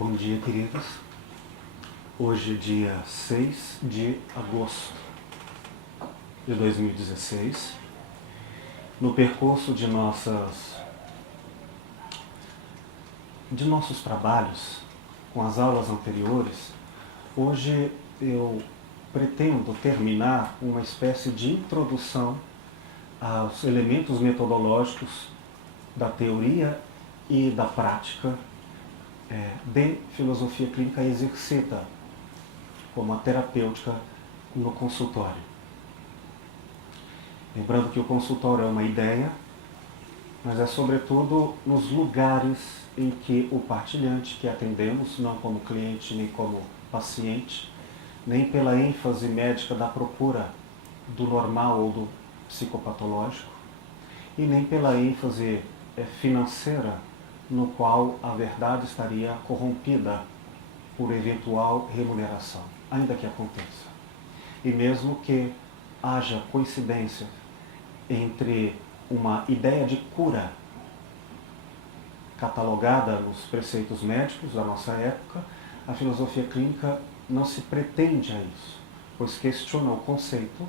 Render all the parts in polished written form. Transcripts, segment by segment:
Bom dia, queridos. Hoje, dia 6 de agosto de 2016. No percurso de nossos trabalhos com as aulas anteriores, hoje eu pretendo terminar uma espécie de introdução aos elementos metodológicos da teoria e da prática de filosofia clínica exercida como a terapêutica no consultório. Lembrando que o consultório é uma ideia, mas é sobretudo nos lugares em que o partilhante que atendemos, não como cliente nem como paciente, nem pela ênfase médica da procura do normal ou do psicopatológico, e nem pela ênfase financeira no qual a verdade estaria corrompida por eventual remuneração, ainda que aconteça. E mesmo que haja coincidência entre uma ideia de cura catalogada nos preceitos médicos da nossa época, a filosofia clínica não se pretende a isso, pois questiona o conceito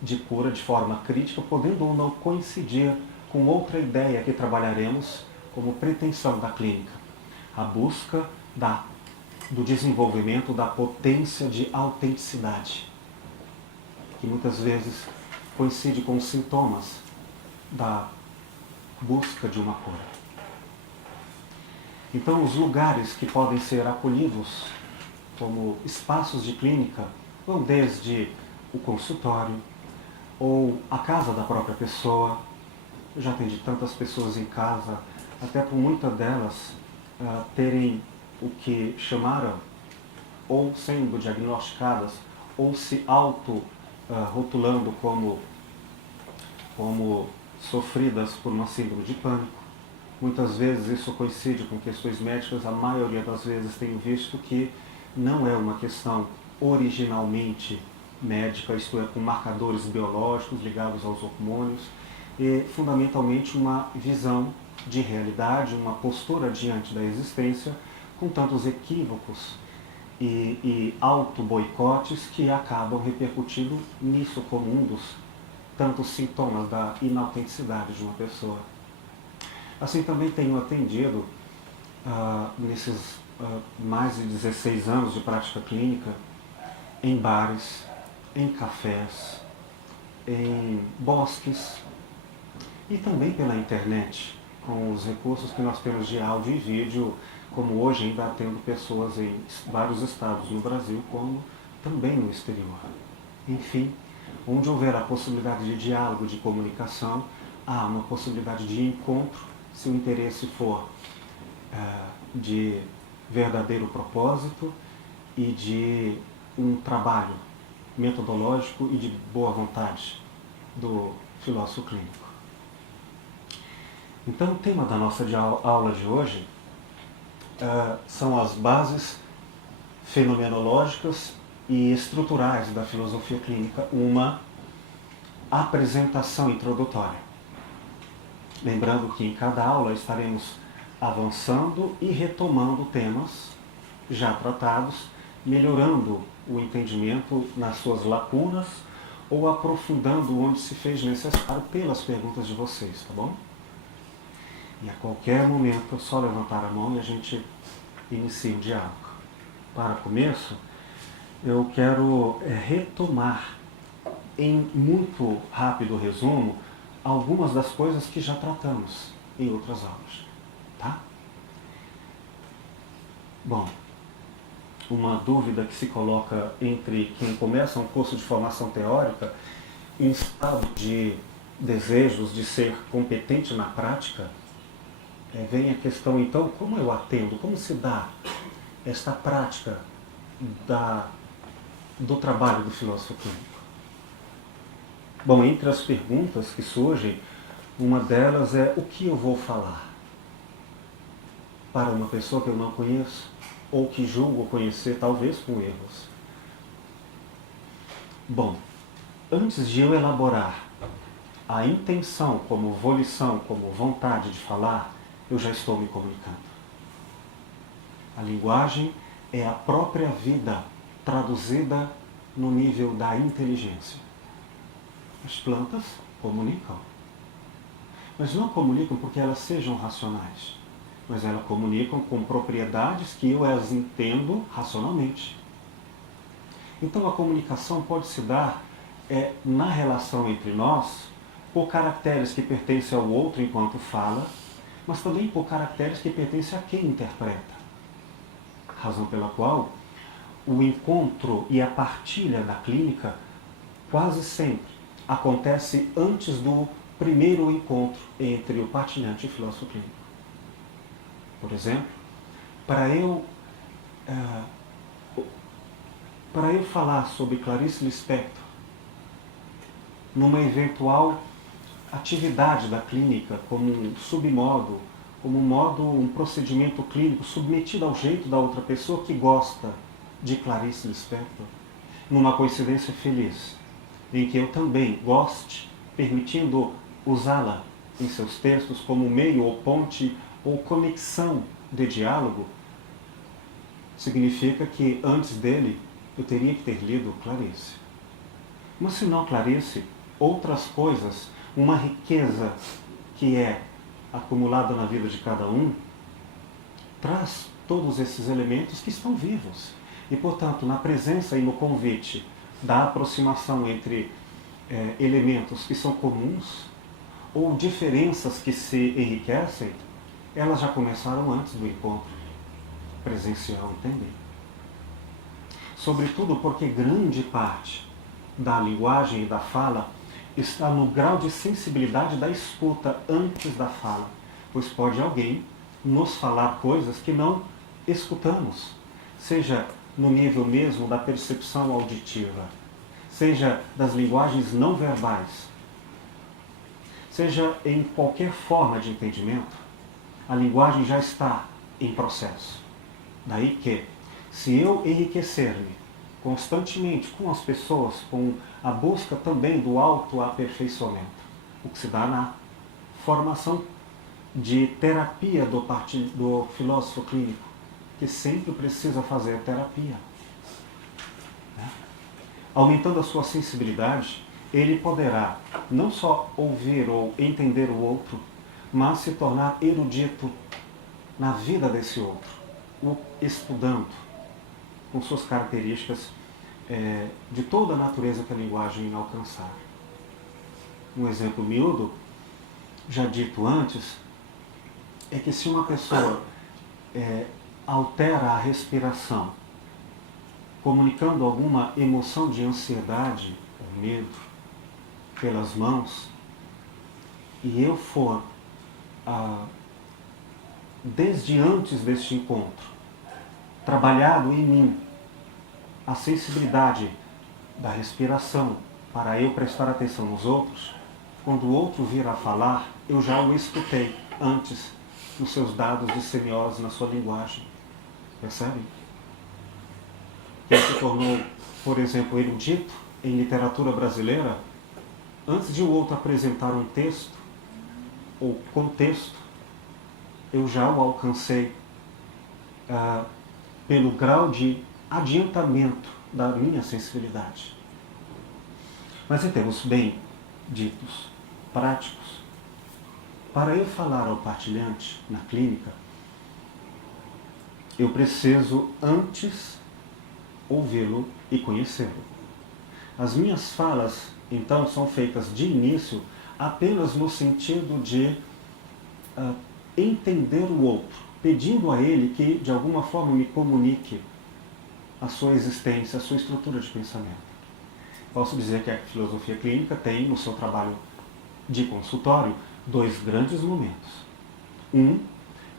de cura de forma crítica, podendo ou não coincidir com outra ideia que trabalharemos como pretensão da clínica, a busca do desenvolvimento da potência de autenticidade, que muitas vezes coincide com os sintomas da busca de uma cura. Então, os lugares que podem ser acolhidos como espaços de clínica vão desde o consultório ou a casa da própria pessoa. Eu já atendi tantas pessoas em casa, até por muitas delas terem o que chamaram, ou sendo diagnosticadas, ou se auto-rotulando como sofridas por uma síndrome de pânico. Muitas vezes isso coincide com questões médicas, a maioria das vezes tenho visto que não é uma questão originalmente médica, isto é, com marcadores biológicos ligados aos hormônios, e fundamentalmente uma visão de realidade, uma postura diante da existência com tantos equívocos e auto-boicotes que acabam repercutindo nisso como um dos tantos sintomas da inautenticidade de uma pessoa. Assim também tenho atendido, nesses mais de 16 anos de prática clínica, em bares, em cafés, em bosques e também pela internet, com os recursos que nós temos de áudio e vídeo, como hoje ainda atendo pessoas em vários estados no Brasil, como também no exterior. Enfim, onde houver a possibilidade de diálogo, de comunicação, há uma possibilidade de encontro, se o interesse for de verdadeiro propósito e de um trabalho metodológico e de boa vontade do filósofo clínico. Então, o tema da nossa aula de hoje são as bases fenomenológicas e estruturais da filosofia clínica, uma apresentação introdutória. Lembrando que em cada aula estaremos avançando e retomando temas já tratados, melhorando o entendimento nas suas lacunas ou aprofundando onde se fez necessário pelas perguntas de vocês, tá bom? E a qualquer momento é só levantar a mão e a gente inicia o diálogo. Para começo, eu quero retomar em muito rápido resumo algumas das coisas que já tratamos em outras aulas, tá? Bom, uma dúvida que se coloca entre quem começa um curso de formação teórica em estado de desejos de ser competente na prática, vem a questão, então, como eu atendo, como se dá esta prática do trabalho do filósofo clínico? Bom, entre as perguntas que surgem, uma delas é: o que eu vou falar para uma pessoa que eu não conheço ou que julgo conhecer, talvez com erros? Bom, antes de eu elaborar a intenção como volição, como vontade de falar, eu já estou me comunicando. A linguagem é a própria vida traduzida no nível da inteligência. As plantas comunicam. Mas não comunicam porque elas sejam racionais, mas elas comunicam com propriedades que eu as entendo racionalmente. Então a comunicação pode se dar na relação entre nós por caracteres que pertencem ao outro enquanto fala, mas também por caracteres que pertencem a quem interpreta. Razão pela qual o encontro e a partilha na clínica quase sempre acontece antes do primeiro encontro entre o partilhante e o filósofo clínico. Por exemplo, para eu falar sobre Clarice Lispector numa eventual atividade da clínica como um submodo, como um procedimento clínico submetido ao jeito da outra pessoa que gosta de Clarice Lispector, numa coincidência feliz, em que eu também goste, permitindo usá-la em seus textos como meio ou ponte ou conexão de diálogo, significa que antes dele eu teria que ter lido Clarice. Mas se não Clarice, outras coisas, uma riqueza que é acumulada na vida de cada um, traz todos esses elementos que estão vivos. E, portanto, na presença e no convite da aproximação entre elementos que são comuns ou diferenças que se enriquecem, elas já começaram antes do encontro presencial, entendem? Sobretudo porque grande parte da linguagem e da fala está no grau de sensibilidade da escuta antes da fala, pois pode alguém nos falar coisas que não escutamos, seja no nível mesmo da percepção auditiva, seja das linguagens não verbais, seja em qualquer forma de entendimento, a linguagem já está em processo. Daí que, se eu enriquecer-me constantemente com as pessoas, com a busca também do autoaperfeiçoamento, o que se dá na formação de terapia do filósofo clínico, que sempre precisa fazer terapia. Aumentando a sua sensibilidade, ele poderá não só ouvir ou entender o outro, mas se tornar erudito na vida desse outro, o estudando, com suas características de toda a natureza que a linguagem alcançar. Um exemplo miúdo, já dito antes, é que se uma pessoa altera a respiração, comunicando alguma emoção de ansiedade ou medo pelas mãos, e eu for, desde antes deste encontro, trabalhado em mim a sensibilidade da respiração para eu prestar atenção nos outros, quando o outro vir a falar, eu já o escutei antes nos seus dados de semiose na sua linguagem. Percebem? Quem se tornou, por exemplo, erudito em literatura brasileira, antes de o outro apresentar um texto ou contexto, eu já o alcancei pelo grau de adiantamento da minha sensibilidade. Mas em termos bem ditos, práticos, para eu falar ao partilhante na clínica, eu preciso antes ouvi-lo e conhecê-lo. As minhas falas, então, são feitas de início apenas no sentido de entender o outro, pedindo a ele que, de alguma forma, me comunique a sua existência, a sua estrutura de pensamento. Posso dizer que a filosofia clínica tem, no seu trabalho de consultório, dois grandes momentos. Um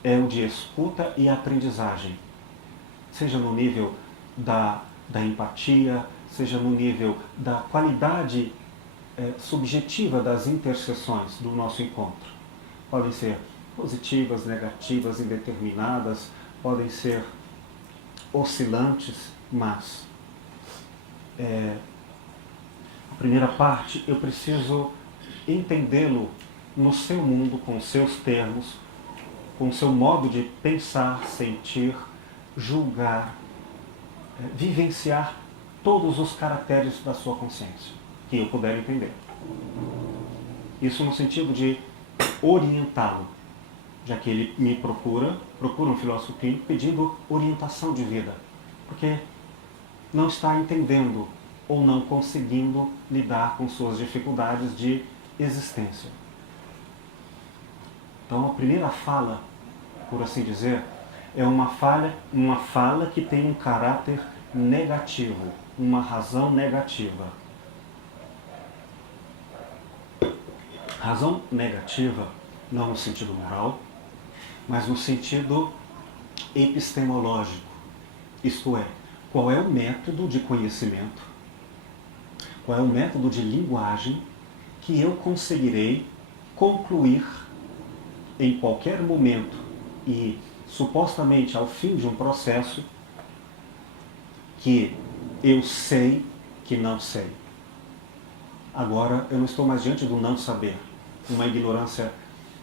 é o de escuta e aprendizagem, seja no nível da empatia, seja no nível da qualidade subjetiva das interseções do nosso encontro. Podem ser positivas, negativas, indeterminadas, podem ser oscilantes, mas a primeira parte eu preciso entendê-lo no seu mundo, com seus termos, com o seu modo de pensar, sentir, julgar, vivenciar todos os caracteres da sua consciência, que eu puder entender. Isso no sentido de orientá-lo, já que ele me procura um filósofo clínico pedindo orientação de vida, porque não está entendendo ou não conseguindo lidar com suas dificuldades de existência. Então a primeira fala, por assim dizer, é uma fala que tem um caráter negativo, uma razão negativa. Razão negativa, não no sentido moral, mas no sentido epistemológico. Isto é, qual é o método de conhecimento, qual é o método de linguagem que eu conseguirei concluir em qualquer momento e supostamente ao fim de um processo que eu sei que não sei. Agora eu não estou mais diante do não saber, uma ignorância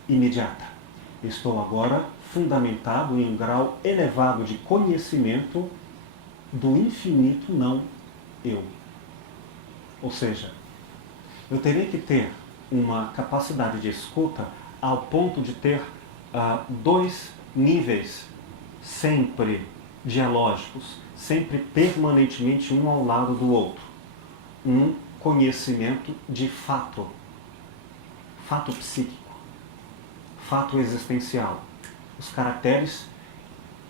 imediata. Estou agora fundamentado em um grau elevado de conhecimento do infinito não eu. Ou seja, eu terei que ter uma capacidade de escuta ao ponto de ter dois níveis sempre dialógicos, sempre permanentemente um ao lado do outro. Um conhecimento de fato, fato psíquico, fato existencial, os caracteres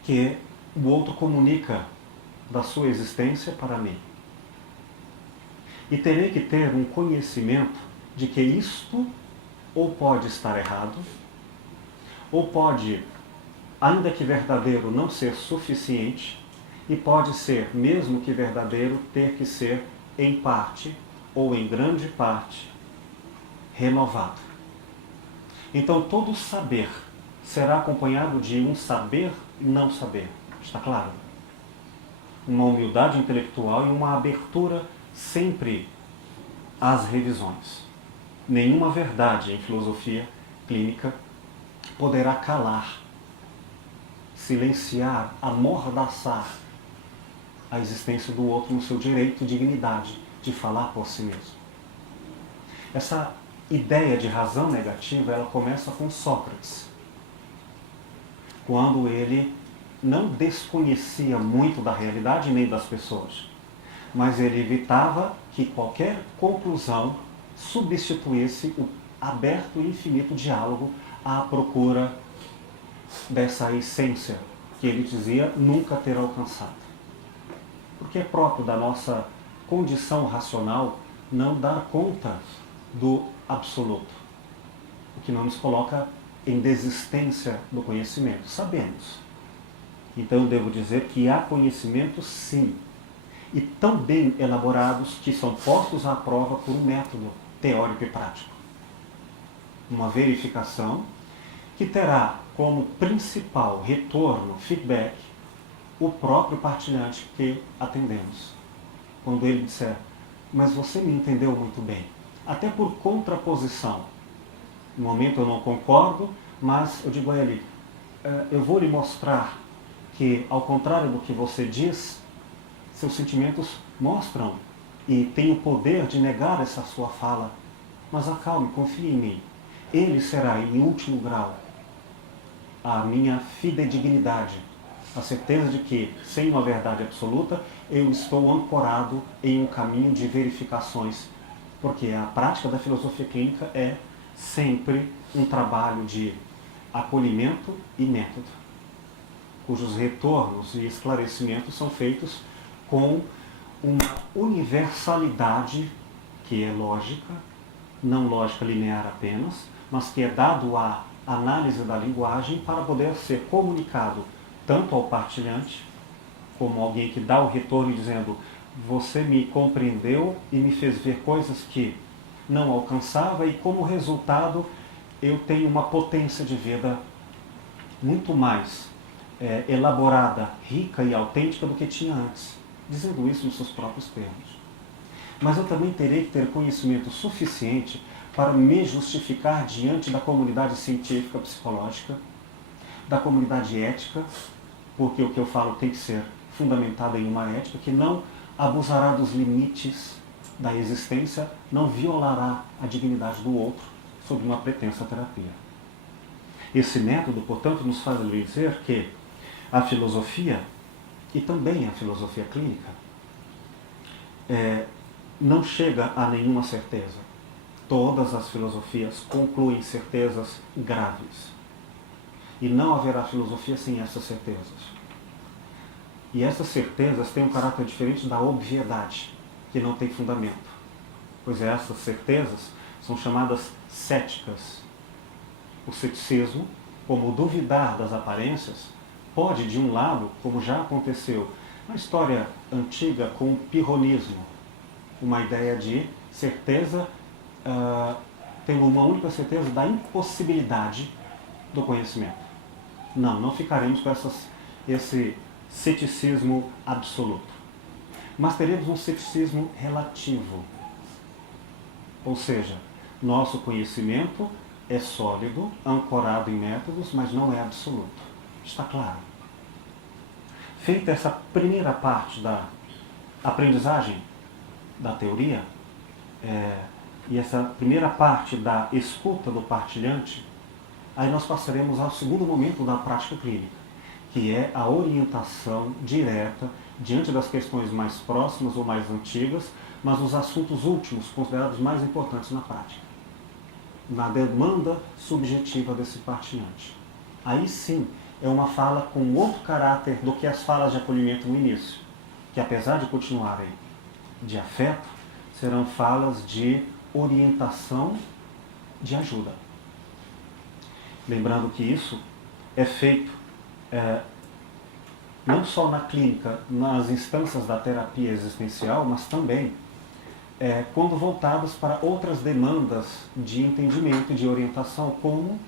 que o outro comunica da sua existência para mim. E terei que ter um conhecimento de que isto ou pode estar errado, ou pode, ainda que verdadeiro, não ser suficiente, e pode ser, mesmo que verdadeiro, ter que ser, em parte, ou em grande parte, renovado. Então todo saber será acompanhado de um saber e não saber. Está claro? Uma humildade intelectual e uma abertura sempre às revisões. Nenhuma verdade em filosofia clínica poderá calar, silenciar, amordaçar a existência do outro no seu direito e dignidade de falar por si mesmo. Essa ideia de razão negativa, ela começa com Sócrates, quando ele não desconhecia muito da realidade nem das pessoas, mas ele evitava que qualquer conclusão substituísse o aberto e infinito diálogo à procura dessa essência que ele dizia nunca ter alcançado. Porque é próprio da nossa condição racional não dar conta do absoluto, o que não nos coloca em desistência do conhecimento. Sabemos. Então eu devo dizer que há conhecimentos, sim, e tão bem elaborados que são postos à prova por um método teórico e prático. Uma verificação que terá como principal retorno, feedback, o próprio partilhante que atendemos. Quando ele disser, mas você me entendeu muito bem, até por contraposição. No momento eu não concordo, mas eu digo a ele, eu vou lhe mostrar que, ao contrário do que você diz, seus sentimentos mostram e têm o poder de negar essa sua fala. Mas acalme, confie em mim. Ele será, em último grau, a minha fidedignidade, a certeza de que, sem uma verdade absoluta, eu estou ancorado em um caminho de verificações, porque a prática da filosofia clínica é sempre um trabalho de acolhimento e método, cujos retornos e esclarecimentos são feitos com uma universalidade que é lógica, não lógica linear apenas, mas que é dado à análise da linguagem para poder ser comunicado tanto ao partilhante, como alguém que dá o retorno dizendo, você me compreendeu e me fez ver coisas que não alcançava e como resultado eu tenho uma potência de vida muito mais elaborada, rica e autêntica do que tinha antes, dizendo isso nos seus próprios termos. Mas eu também terei que ter conhecimento suficiente para me justificar diante da comunidade científica, psicológica, da comunidade ética, porque o que eu falo tem que ser fundamentado em uma ética que não abusará dos limites da existência, não violará a dignidade do outro sob uma pretensa terapia. Esse método, portanto, nos faz dizer que a filosofia, e também a filosofia clínica, não chega a nenhuma certeza. Todas as filosofias concluem certezas graves. E não haverá filosofia sem essas certezas. E essas certezas têm um caráter diferente da obviedade, que não tem fundamento. Pois essas certezas são chamadas céticas. O ceticismo, como duvidar das aparências, pode, de um lado, como já aconteceu na história antiga com o pirronismo, uma ideia de certeza, tendo uma única certeza da impossibilidade do conhecimento. Não ficaremos com esse ceticismo absoluto. Mas teremos um ceticismo relativo. Ou seja, nosso conhecimento é sólido, ancorado em métodos, mas não é absoluto. Está claro? Feita essa primeira parte da aprendizagem da teoria, e essa primeira parte da escuta do partilhante, aí nós passaremos ao segundo momento da prática clínica, que é a orientação direta diante das questões mais próximas ou mais antigas, mas os assuntos últimos, considerados mais importantes na prática, na demanda subjetiva desse partilhante. Aí sim, é uma fala com outro caráter do que as falas de acolhimento no início, que apesar de continuarem de afeto, serão falas de orientação, de ajuda. Lembrando que isso é feito não só na clínica, nas instâncias da terapia existencial, mas também quando voltadas para outras demandas de entendimento e de orientação, como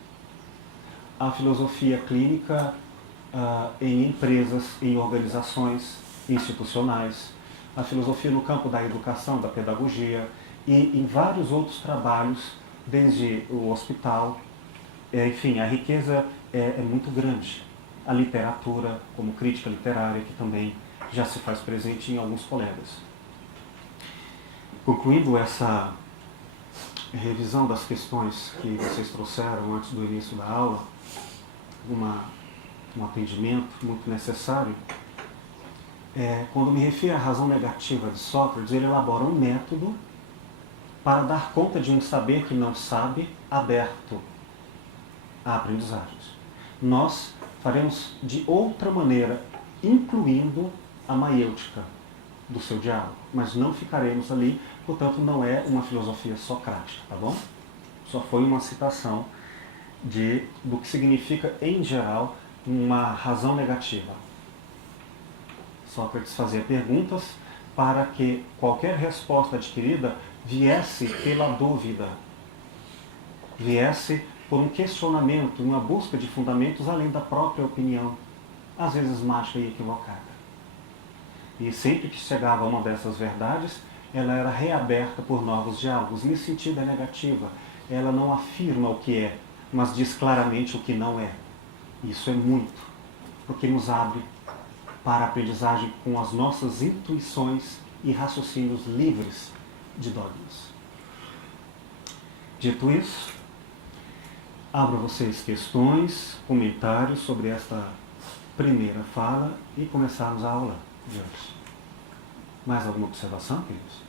a filosofia clínica em empresas, em organizações institucionais, a filosofia no campo da educação, da pedagogia e em vários outros trabalhos, desde o hospital. Enfim, a riqueza é muito grande. A literatura, como crítica literária, que também já se faz presente em alguns colegas. Concluindo essa revisão das questões que vocês trouxeram antes do início da aula, um atendimento muito necessário, quando me refiro à razão negativa de Sócrates, ele elabora um método para dar conta de um saber que não sabe, aberto a aprendizagens. Nós faremos de outra maneira, incluindo a maiêutica do seu diálogo, mas não ficaremos ali, portanto não é uma filosofia socrática, tá bom? Só foi uma citação do que significa, em geral, uma razão negativa. Sócrates fazia perguntas para que qualquer resposta adquirida viesse pela dúvida, viesse por um questionamento, uma busca de fundamentos além da própria opinião, às vezes mágica e equivocada. E sempre que chegava a uma dessas verdades, ela era reaberta por novos diálogos. Nesse sentido é negativa. Ela não afirma o que é, mas diz claramente o que não é. Isso é muito, porque nos abre para a aprendizagem com as nossas intuições e raciocínios livres de dogmas. Dito isso, abro a vocês questões, comentários sobre esta primeira fala e começarmos a aula de hoje. Mais alguma observação, queridos?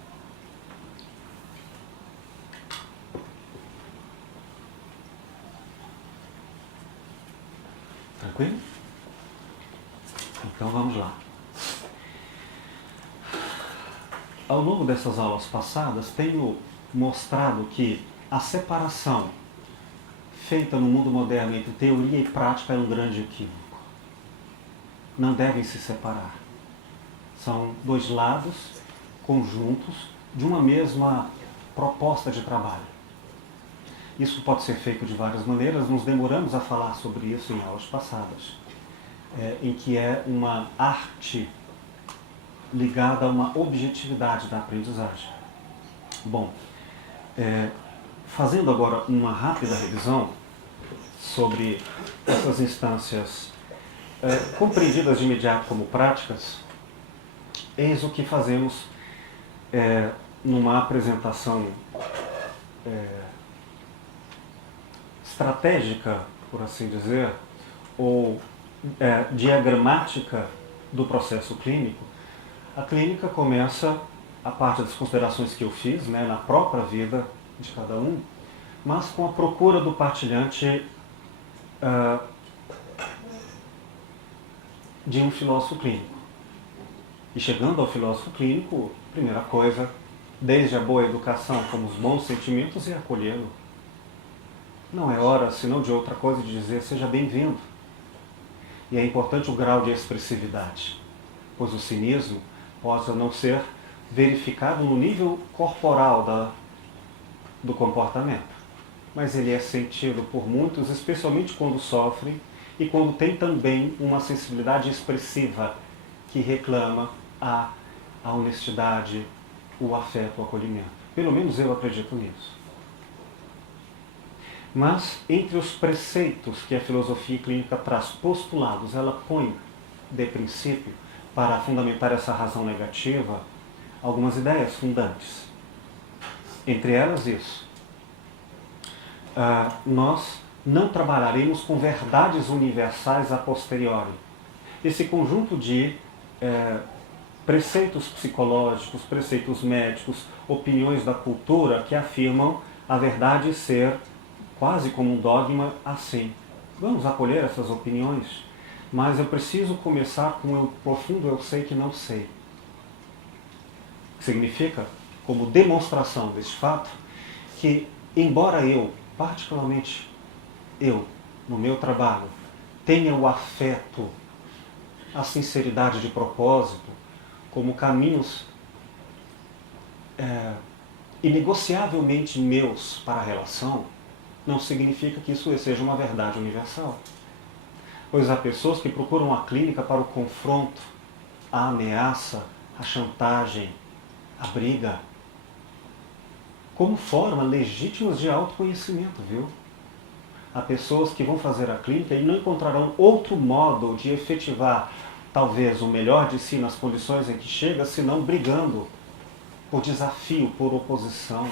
Tranquilo? Então vamos lá. Ao longo dessas aulas passadas, tenho mostrado que a separação feita no mundo moderno entre teoria e prática é um grande equívoco. Não devem se separar. São dois lados conjuntos de uma mesma proposta de trabalho. Isso pode ser feito de várias maneiras, nos demoramos a falar sobre isso em aulas passadas, em que é uma arte ligada a uma objetividade da aprendizagem. Bom, fazendo agora uma rápida revisão sobre essas instâncias compreendidas de imediato como práticas, eis o que fazemos numa apresentação estratégica, por assim dizer, ou diagramática do processo clínico. A clínica começa, a parte das considerações que eu fiz, na própria vida de cada um, mas com a procura do partilhante de um filósofo clínico. E chegando ao filósofo clínico, primeira coisa, desde a boa educação como os bons sentimentos, é acolhê-lo. Não é hora, senão de outra coisa, de dizer seja bem-vindo. E é importante o grau de expressividade, pois o cinismo possa não ser verificado no nível corporal do comportamento, mas ele é sentido por muitos, especialmente quando sofrem e quando tem também uma sensibilidade expressiva que reclama a honestidade, o afeto, o acolhimento. Pelo menos eu acredito nisso. Mas, entre os preceitos que a filosofia clínica traz postulados, ela põe, de princípio, para fundamentar essa razão negativa, algumas ideias fundantes. Entre elas, isso. Nós não trabalharemos com verdades universais a posteriori. Esse conjunto de preceitos psicológicos, preceitos médicos, opiniões da cultura que afirmam a verdade ser quase como um dogma assim. Vamos acolher essas opiniões, mas eu preciso começar com o profundo eu sei que não sei. Significa, como demonstração desse fato, que embora eu, particularmente eu, no meu trabalho, tenha o afeto, a sinceridade de propósito, como caminhos inegociavelmente meus para a relação, não significa que isso seja uma verdade universal. Pois há pessoas que procuram a clínica para o confronto, a ameaça, a chantagem, a briga, como forma legítimas de autoconhecimento, viu? Há pessoas que vão fazer a clínica e não encontrarão outro modo de efetivar, talvez, o melhor de si nas condições em que chega, senão brigando, por desafio, por oposição.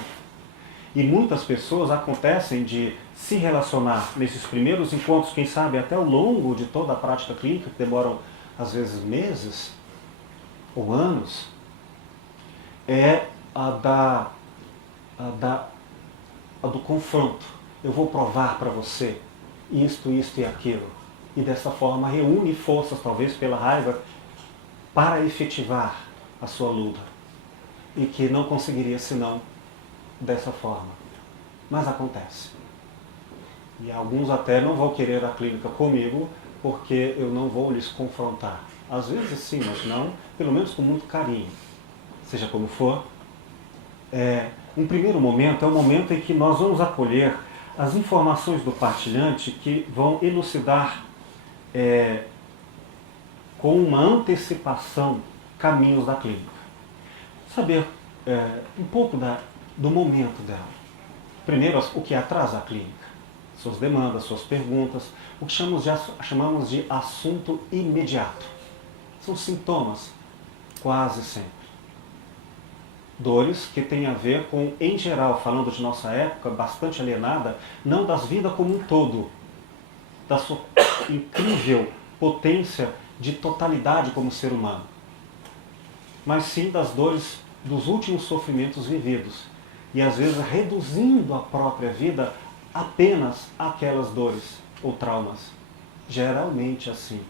E muitas pessoas acontecem de se relacionar nesses primeiros encontros, quem sabe até ao longo de toda a prática clínica, que demoram às vezes meses ou anos, a do confronto. Eu vou provar para você isto e aquilo. E dessa forma reúne forças, talvez pela raiva, para efetivar a sua luta. E que não conseguiria senão dessa forma. Mas acontece. E alguns até não vão querer a clínica comigo, porque eu não vou lhes confrontar. Às vezes sim, mas não, pelo menos com muito carinho. Seja como for, um primeiro momento é o momento em que nós vamos acolher as informações do partilhante que vão elucidar com uma antecipação caminhos da clínica. Saber um pouco do momento dela. Primeiro, o que atrasa a clínica, suas demandas, suas perguntas, o que chamamos de assunto imediato. São sintomas, quase sempre. Dores que têm a ver com, em geral, falando de nossa época, bastante alienada, não das vidas como um todo, da sua incrível potência de totalidade como ser humano, mas sim das dores dos últimos sofrimentos vividos, e às vezes reduzindo a própria vida apenas àquelas dores ou traumas, geralmente assim.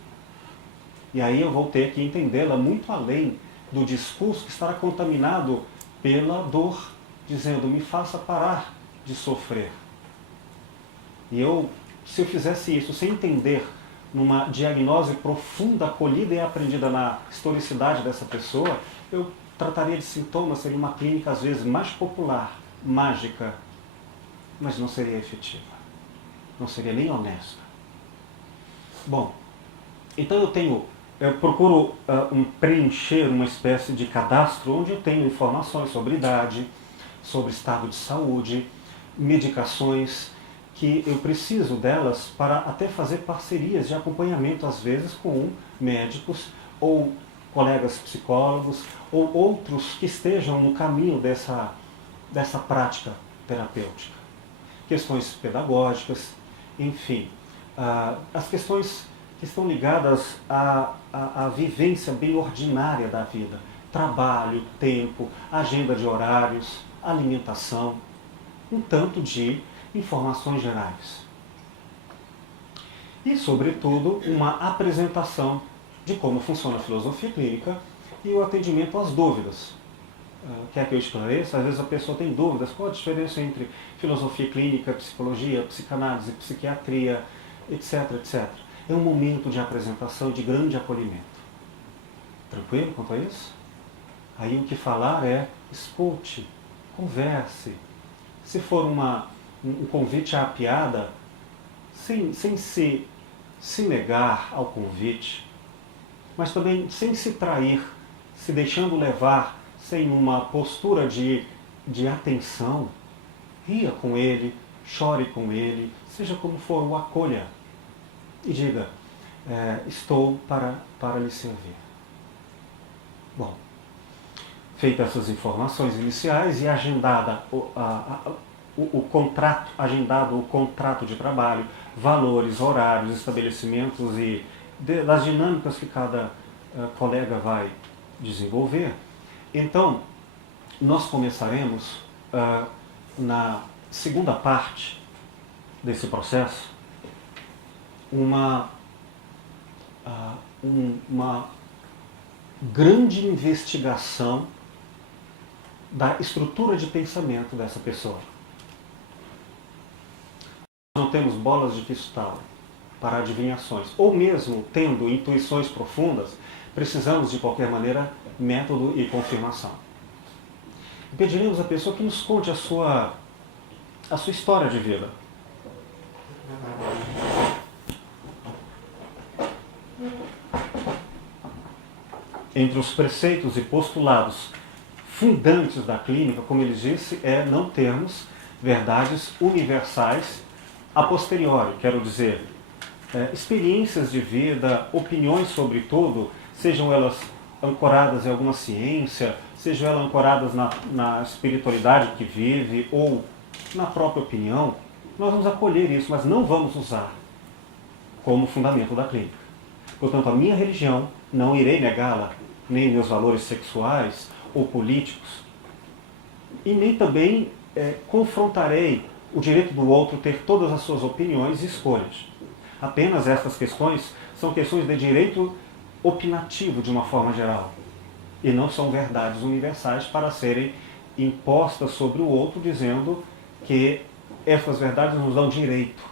E aí eu vou ter que entendê-la muito além do discurso que estará contaminado pela dor, dizendo, me faça parar de sofrer. E se eu fizesse isso sem entender, numa diagnose profunda, acolhida e aprendida na historicidade dessa pessoa, eu trataria de sintomas, seria uma clínica às vezes mais popular, mágica, mas não seria efetiva. Não seria nem honesta. Bom, então eu procuro preencher uma espécie de cadastro onde eu tenho informações sobre idade, sobre estado de saúde, medicações que eu preciso delas para até fazer parcerias de acompanhamento, às vezes, com médicos ou colegas psicólogos ou outros que estejam no caminho dessa prática terapêutica. Questões pedagógicas, enfim, as questões que estão ligadas à vivência bem ordinária da vida. Trabalho, tempo, agenda de horários, alimentação, um tanto de informações gerais. E, sobretudo, uma apresentação de como funciona a filosofia clínica e o atendimento às dúvidas. Quer que eu esclareça? Às vezes a pessoa tem dúvidas. Qual a diferença entre filosofia clínica, psicologia, psicanálise, psiquiatria, etc, etc. É um momento de apresentação, de grande acolhimento. Tranquilo quanto a isso? Aí o que falar é escute, converse. Se for um convite à piada, sem se negar ao convite, mas também sem se trair, se deixando levar, sem uma postura de atenção, ria com ele, chore com ele, seja como for, o acolha. E diga, estou para lhe servir. Bom, feitas essas informações iniciais e agendado o contrato de trabalho, valores, horários, estabelecimentos e das dinâmicas que cada colega vai desenvolver, então nós começaremos na segunda parte desse processo uma grande investigação da estrutura de pensamento dessa pessoa. Nós não temos bolas de cristal para adivinhações, ou mesmo tendo intuições profundas, precisamos de qualquer maneira método e confirmação. Pediremos à pessoa que nos conte a sua história de vida. Entre os preceitos e postulados fundantes da clínica, como ele disse, é não termos verdades universais a posteriori, quero dizer, experiências de vida, opiniões sobre tudo, sejam elas ancoradas em alguma ciência, sejam elas ancoradas na espiritualidade que vive ou na própria opinião, nós vamos acolher isso, mas não vamos usar como fundamento da clínica. Portanto, a minha religião, não irei negá-la, nem meus valores sexuais ou políticos, e nem também confrontarei o direito do outro ter todas as suas opiniões e escolhas. Apenas estas questões são questões de direito opinativo de uma forma geral, e não são verdades universais para serem impostas sobre o outro, dizendo que essas verdades nos dão direito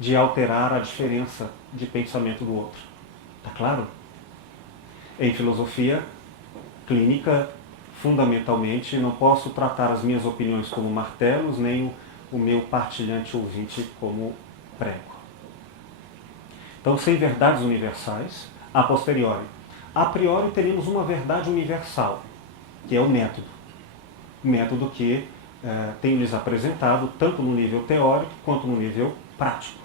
de alterar a diferença de pensamento do outro. Está claro? Em filosofia clínica, fundamentalmente, não posso tratar as minhas opiniões como martelos, nem o meu partilhante ouvinte como prego. Então, sem verdades universais, a posteriori. A priori, teríamos uma verdade universal, que é o método. Método que tenho-lhes apresentado, tanto no nível teórico quanto no nível prático.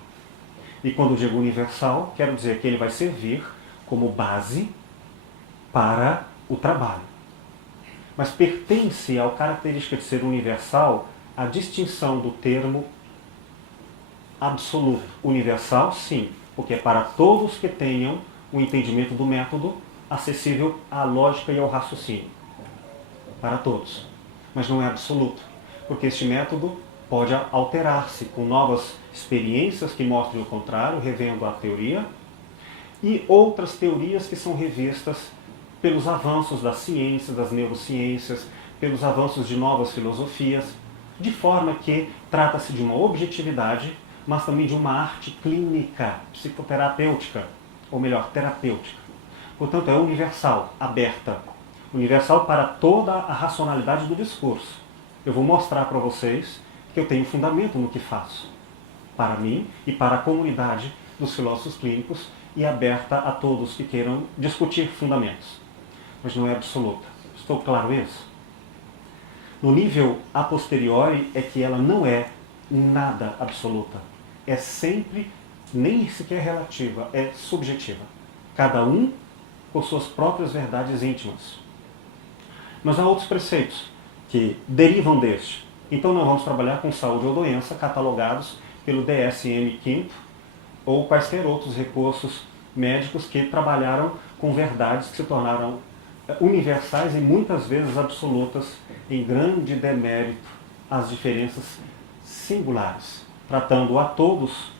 E quando digo universal, quero dizer que ele vai servir como base para o trabalho. Mas pertence à característica de ser universal a distinção do termo absoluto. Universal, sim, porque é para todos que tenham o entendimento do método acessível à lógica e ao raciocínio. Para todos. Mas não é absoluto, porque este método pode alterar-se com novas experiências que mostrem o contrário, revendo a teoria, e outras teorias que são revistas pelos avanços da ciência, das neurociências, pelos avanços de novas filosofias, de forma que trata-se de uma objetividade, mas também de uma arte clínica, psicoterapêutica, ou melhor, terapêutica. Portanto, é universal, aberta. Universal para toda a racionalidade do discurso. Eu vou mostrar para vocês que eu tenho fundamento no que faço, para mim e para a comunidade dos filósofos clínicos, e aberta a todos que queiram discutir fundamentos. Mas não é absoluta. Estou claro isso? No nível a posteriori é que ela não é nada absoluta. é sempre, nem sequer relativa, é subjetiva. Cada um por suas próprias verdades íntimas. Mas há outros preceitos que derivam deste. Então não vamos trabalhar com saúde ou doença catalogados pelo DSM-5 ou quaisquer outros recursos médicos que trabalharam com verdades que se tornaram universais e muitas vezes absolutas, em grande demérito às diferenças singulares, tratando a todos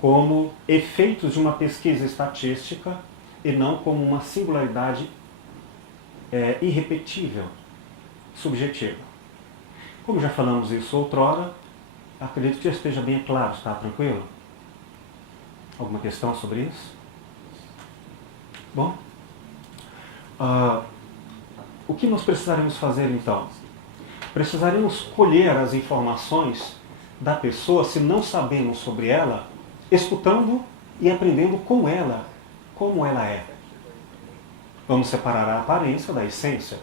como efeitos de uma pesquisa estatística e não como uma singularidade irrepetível, subjetiva. Como já falamos isso outrora, acredito que já esteja bem claro, está tranquilo? Alguma questão sobre isso? Bom, o que nós precisaremos fazer então? Precisaremos colher as informações da pessoa, se não sabemos sobre ela, escutando e aprendendo com ela, como ela é. Vamos separar a aparência da essência,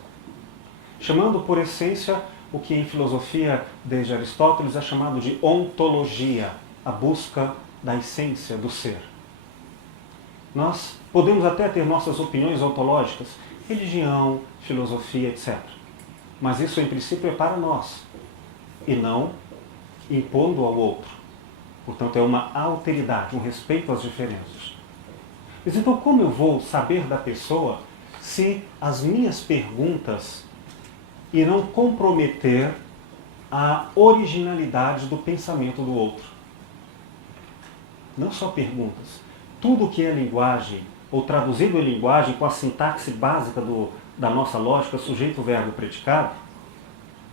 chamando por essência o que em filosofia desde Aristóteles é chamado de ontologia, a busca da essência do ser. Nós podemos até ter nossas opiniões ontológicas, religião, filosofia, etc. Mas isso, em princípio, é para nós, e não impondo ao outro. Portanto, é uma alteridade, um respeito às diferenças. Mas então, como eu vou saber da pessoa se as minhas perguntas irão comprometer a originalidade do pensamento do outro? Não só perguntas. Tudo que é linguagem, ou traduzido em linguagem com a sintaxe básica da nossa lógica, sujeito, verbo, predicado,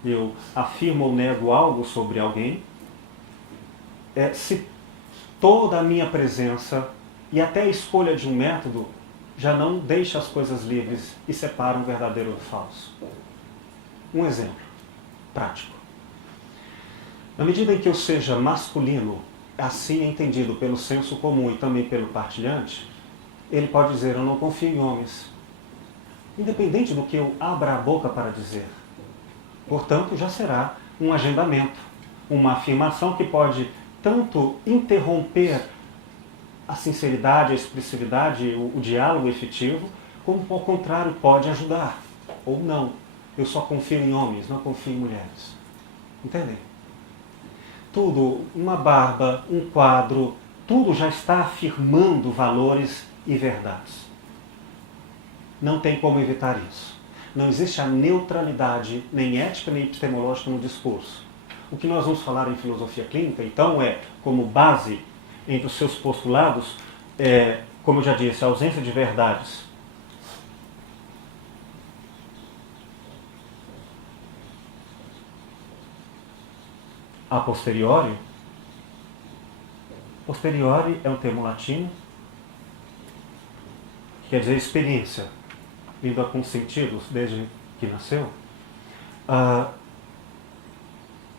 eu afirmo ou nego algo sobre alguém, se toda a minha presença e até a escolha de um método já não deixa as coisas livres e separa o verdadeiro do falso. Um exemplo prático. Na medida em que eu seja masculino, assim entendido pelo senso comum e também pelo partilhante, ele pode dizer: eu não confio em homens, independente do que eu abra a boca para dizer. Portanto, já será um agendamento, uma afirmação que pode tanto interromper a sinceridade, a expressividade, o diálogo efetivo, como, ao contrário, pode ajudar. Ou não. Eu só confio em homens, não confio em mulheres. Entendem? Tudo, uma barba, um quadro, tudo já está afirmando valores e verdades. Não tem como evitar isso. Não existe a neutralidade, nem ética, nem epistemológica no discurso. O que nós vamos falar em filosofia clínica, então, é, como base entre os seus postulados, como eu já disse, a ausência de verdades. A posteriori. Posteriori é um termo latino, que quer dizer experiência, vindo a com sentidos desde que nasceu.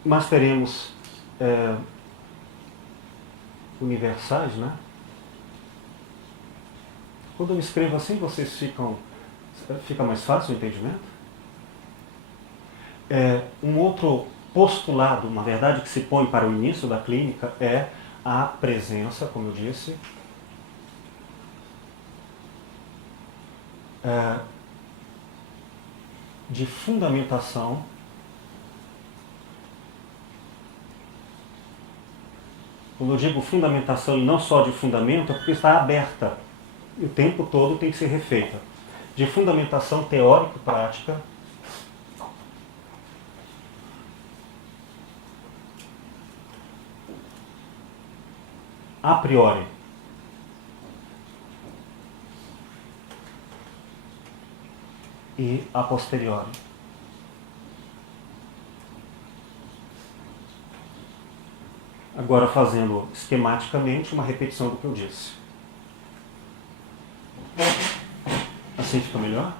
Mas teremos universais, né? Quando eu escrevo assim, vocês fica mais fácil o entendimento? Um outro postulado, uma verdade que se põe para o início da clínica é a presença, como eu disse, de fundamentação Quando eu digo fundamentação e não só de fundamento, é porque está aberta. E o tempo todo tem que ser refeita. De fundamentação teórico-prática, a priori. E a posteriori. Agora fazendo esquematicamente uma repetição do que eu disse. Assim fica melhor?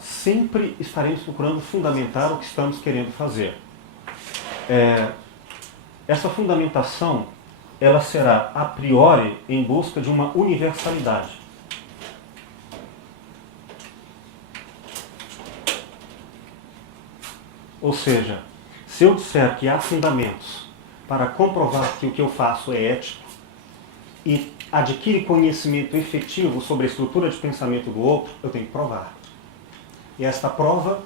Sempre estaremos procurando fundamentar o que estamos querendo fazer. Essa fundamentação, ela será a priori em busca de uma universalidade. Ou seja, Se eu disser que há fundamentos para comprovar que o que eu faço é ético e adquire conhecimento efetivo sobre a estrutura de pensamento do outro, eu tenho que provar. E esta prova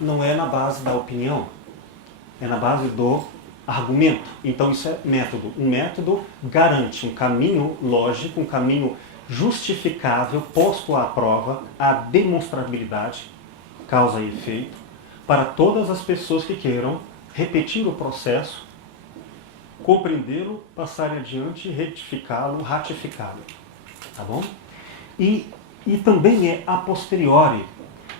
não é na base da opinião, é na base do argumento. Então isso é método. Um método garante um caminho lógico, um caminho justificável, posto à prova, a demonstrabilidade, causa e efeito, para todas as pessoas que queiram repetir o processo, compreendê-lo, passarem adiante, retificá-lo, ratificá-lo. Tá bom? E também é a posteriori,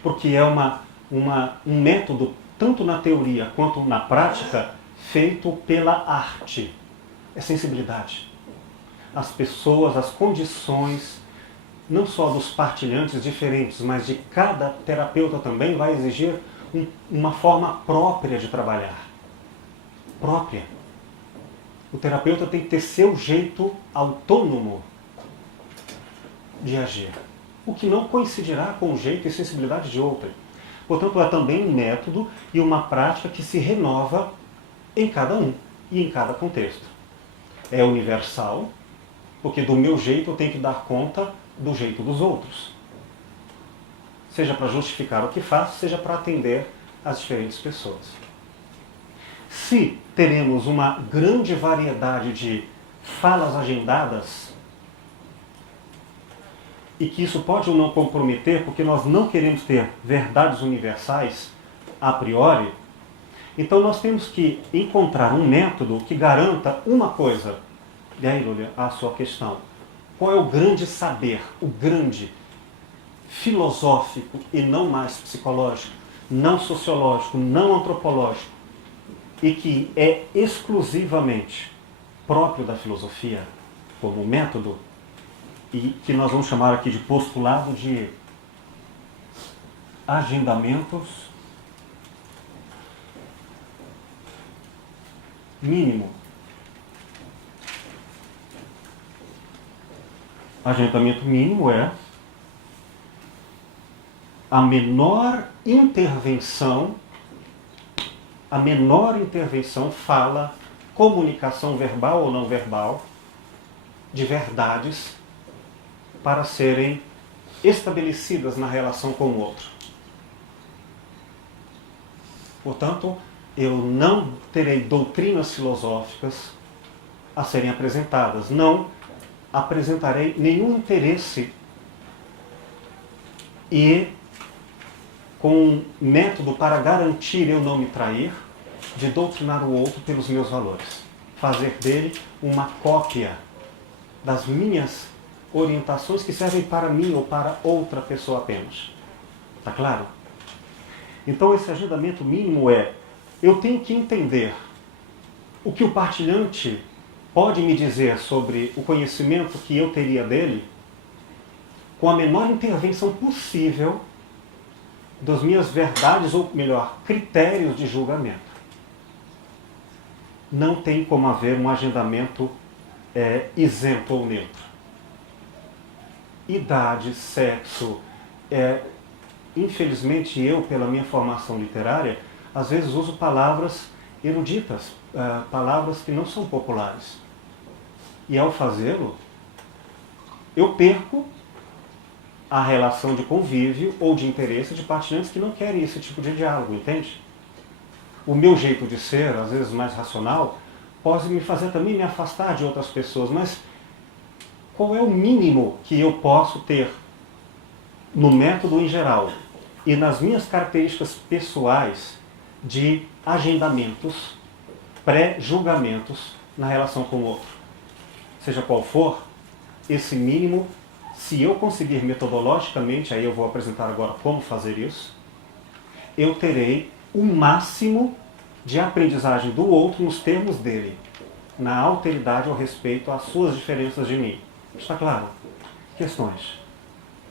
porque é um método, tanto na teoria quanto na prática, feito pela arte. É sensibilidade. As pessoas, as condições, não só dos partilhantes diferentes, mas de cada terapeuta também vai exigir uma forma própria de trabalhar. Própria. O terapeuta tem que ter seu jeito autônomo de agir, o que não coincidirá com o jeito e sensibilidade de outra. Portanto, é também um método e uma prática que se renova em cada um e em cada contexto. É universal, porque do meu jeito eu tenho que dar conta do jeito dos outros. Seja para justificar o que faço, seja para atender as diferentes pessoas. Se teremos uma grande variedade de falas agendadas, e que isso pode ou não comprometer, porque nós não queremos ter verdades universais a priori, então nós temos que encontrar um método que garanta uma coisa. E aí, Lúlia, a sua questão. Qual é o grande saber, o grande filosófico e não mais psicológico, não sociológico, não antropológico, e que é exclusivamente próprio da filosofia, como método, e que nós vamos chamar aqui de postulado de agendamentos mínimo. Agendamento mínimo é a menor intervenção, fala, comunicação verbal ou não verbal, de verdades para serem estabelecidas na relação com o outro. Portanto, eu não terei doutrinas filosóficas a serem apresentadas, não apresentarei nenhum interesse e com um método para garantir eu não me trair, de doutrinar o outro pelos meus valores. Fazer dele uma cópia das minhas orientações que servem para mim ou para outra pessoa apenas. Está claro? Então esse agendamento mínimo é, eu tenho que entender o que o partilhante pode me dizer sobre o conhecimento que eu teria dele, com a menor intervenção possível das minhas verdades, ou melhor, critérios de julgamento. Não tem como haver um agendamento isento ou neutro. Idade, sexo, infelizmente eu, pela minha formação literária, às vezes uso palavras eruditas, palavras que não são populares. E ao fazê-lo, eu perco a relação de convívio ou de interesse de partilhantes que não querem esse tipo de diálogo, entende? O meu jeito de ser, às vezes mais racional, pode me fazer também me afastar de outras pessoas, mas qual é o mínimo que eu posso ter no método em geral e nas minhas características pessoais de agendamentos, pré-julgamentos na relação com o outro? Seja qual for, esse mínimo, se eu conseguir metodologicamente, aí eu vou apresentar agora como fazer isso, eu terei o máximo de aprendizagem do outro nos termos dele, na alteridade ao respeito às suas diferenças de mim. Está claro? Questões?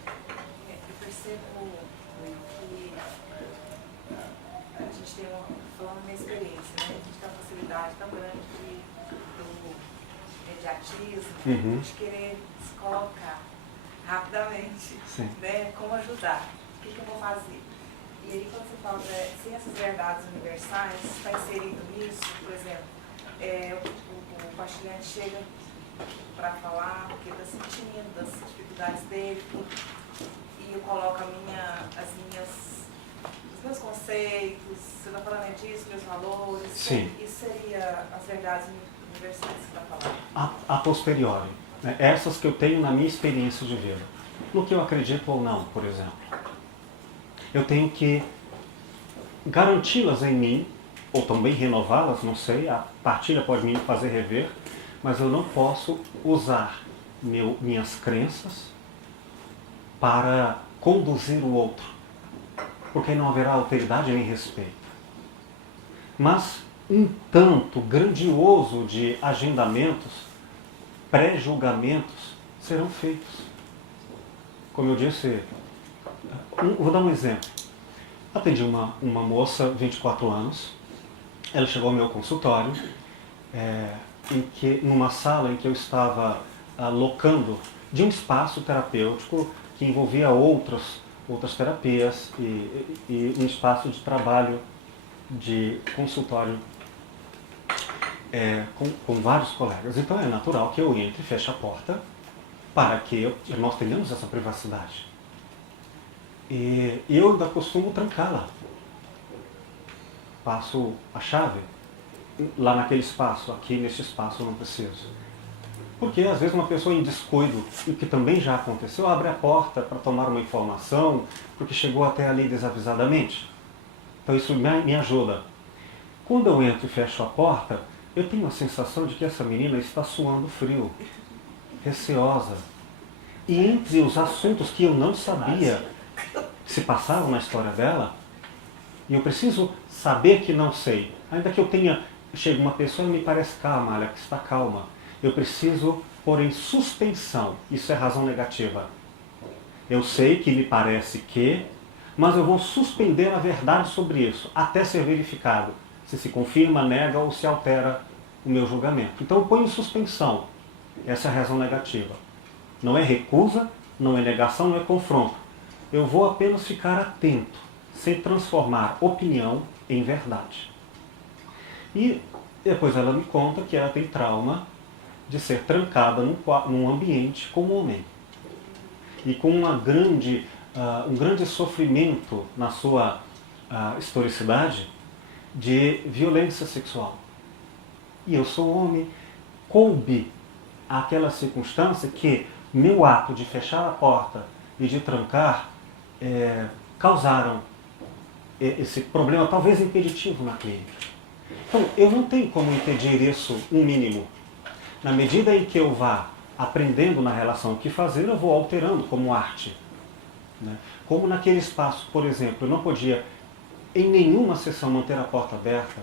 Eu percebo que a gente tem falando uma experiência, né? A gente tem uma facilidade tão grande do imediatismo, de querer se colocar rapidamente, né? Como ajudar? O que eu vou fazer? E aí quando você fala sem essas verdades universais, está inserido nisso, por exemplo, o partilhante chega para falar o que está sentindo, das dificuldades dele, e eu coloco os meus conceitos, você está falando disso, meus valores. Sim. Isso seria as verdades universais que você está falando? A posteriori, né? Essas que eu tenho na minha experiência de vida. No que eu acredito ou não, por exemplo. Eu tenho que garanti-las em mim, ou também renová-las, não sei, a partilha pode me fazer rever, mas eu não posso usar minhas crenças para conduzir o outro, porque não haverá alteridade nem respeito. Mas um tanto grandioso de agendamentos, pré-julgamentos serão feitos. Como eu disse, vou dar um exemplo. Atendi uma moça, 24 anos, ela chegou ao meu consultório, numa sala em que eu estava locando de um espaço terapêutico que envolvia outras terapias e um espaço de trabalho de consultório com vários colegas. Então é natural que eu entre e feche a porta para que nós tenhamos essa privacidade. E eu ainda costumo trancá-la. Passo a chave lá naquele espaço, aqui nesse espaço eu não preciso. Porque às vezes uma pessoa em descuido, o que também já aconteceu, abre a porta para tomar uma informação, porque chegou até ali desavisadamente. Então isso me ajuda. Quando eu entro e fecho a porta, eu tenho a sensação de que essa menina está suando frio, receosa. E entre os assuntos que eu não sabia que se passavam na história dela, e eu preciso saber que não sei, ainda que eu tenha, chega uma pessoa e me parece calma, olha, que está calma, eu preciso pôr em suspensão, isso é razão negativa. Eu sei que me parece que, mas eu vou suspender a verdade sobre isso, até ser verificado, se confirma, nega ou se altera o meu julgamento. Então eu ponho em suspensão, essa é a razão negativa. Não é recusa, não é negação, não é confronto. Eu vou apenas ficar atento, sem transformar opinião em verdade. E depois ela me conta que ela tem trauma de ser trancada num ambiente com um homem. E com um grande sofrimento na sua historicidade de violência sexual. E eu sou homem, coube àquela circunstância que meu ato de fechar a porta e de trancar causaram esse problema, talvez impeditivo na clínica. Então, eu não tenho como impedir isso um mínimo. Na medida em que eu vá aprendendo na relação o que fazer, eu vou alterando como arte. Né? Como naquele espaço, por exemplo, eu não podia em nenhuma sessão manter a porta aberta,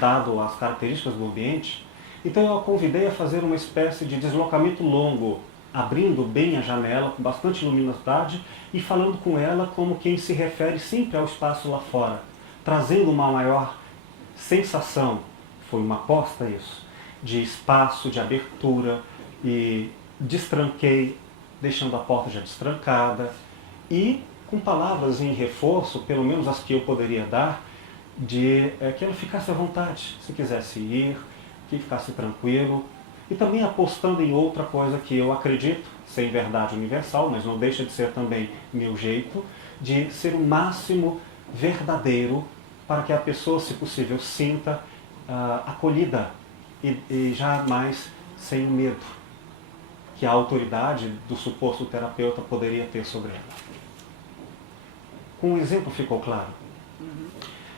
dado as características do ambiente, então eu a convidei a fazer uma espécie de deslocamento longo, abrindo bem a janela, com bastante luminosidade, e falando com ela como quem se refere sempre ao espaço lá fora, trazendo uma maior sensação, foi uma aposta isso, de espaço, de abertura, e destranquei, deixando a porta já destrancada, e com palavras em reforço, pelo menos as que eu poderia dar, de que ela ficasse à vontade, se quisesse ir, que ficasse tranquilo, e também apostando em outra coisa que eu acredito, sem verdade universal, mas não deixa de ser também meu jeito, de ser o máximo verdadeiro para que a pessoa, se possível, sinta acolhida e jamais sem medo que a autoridade do suposto terapeuta poderia ter sobre ela. Com um exemplo ficou claro?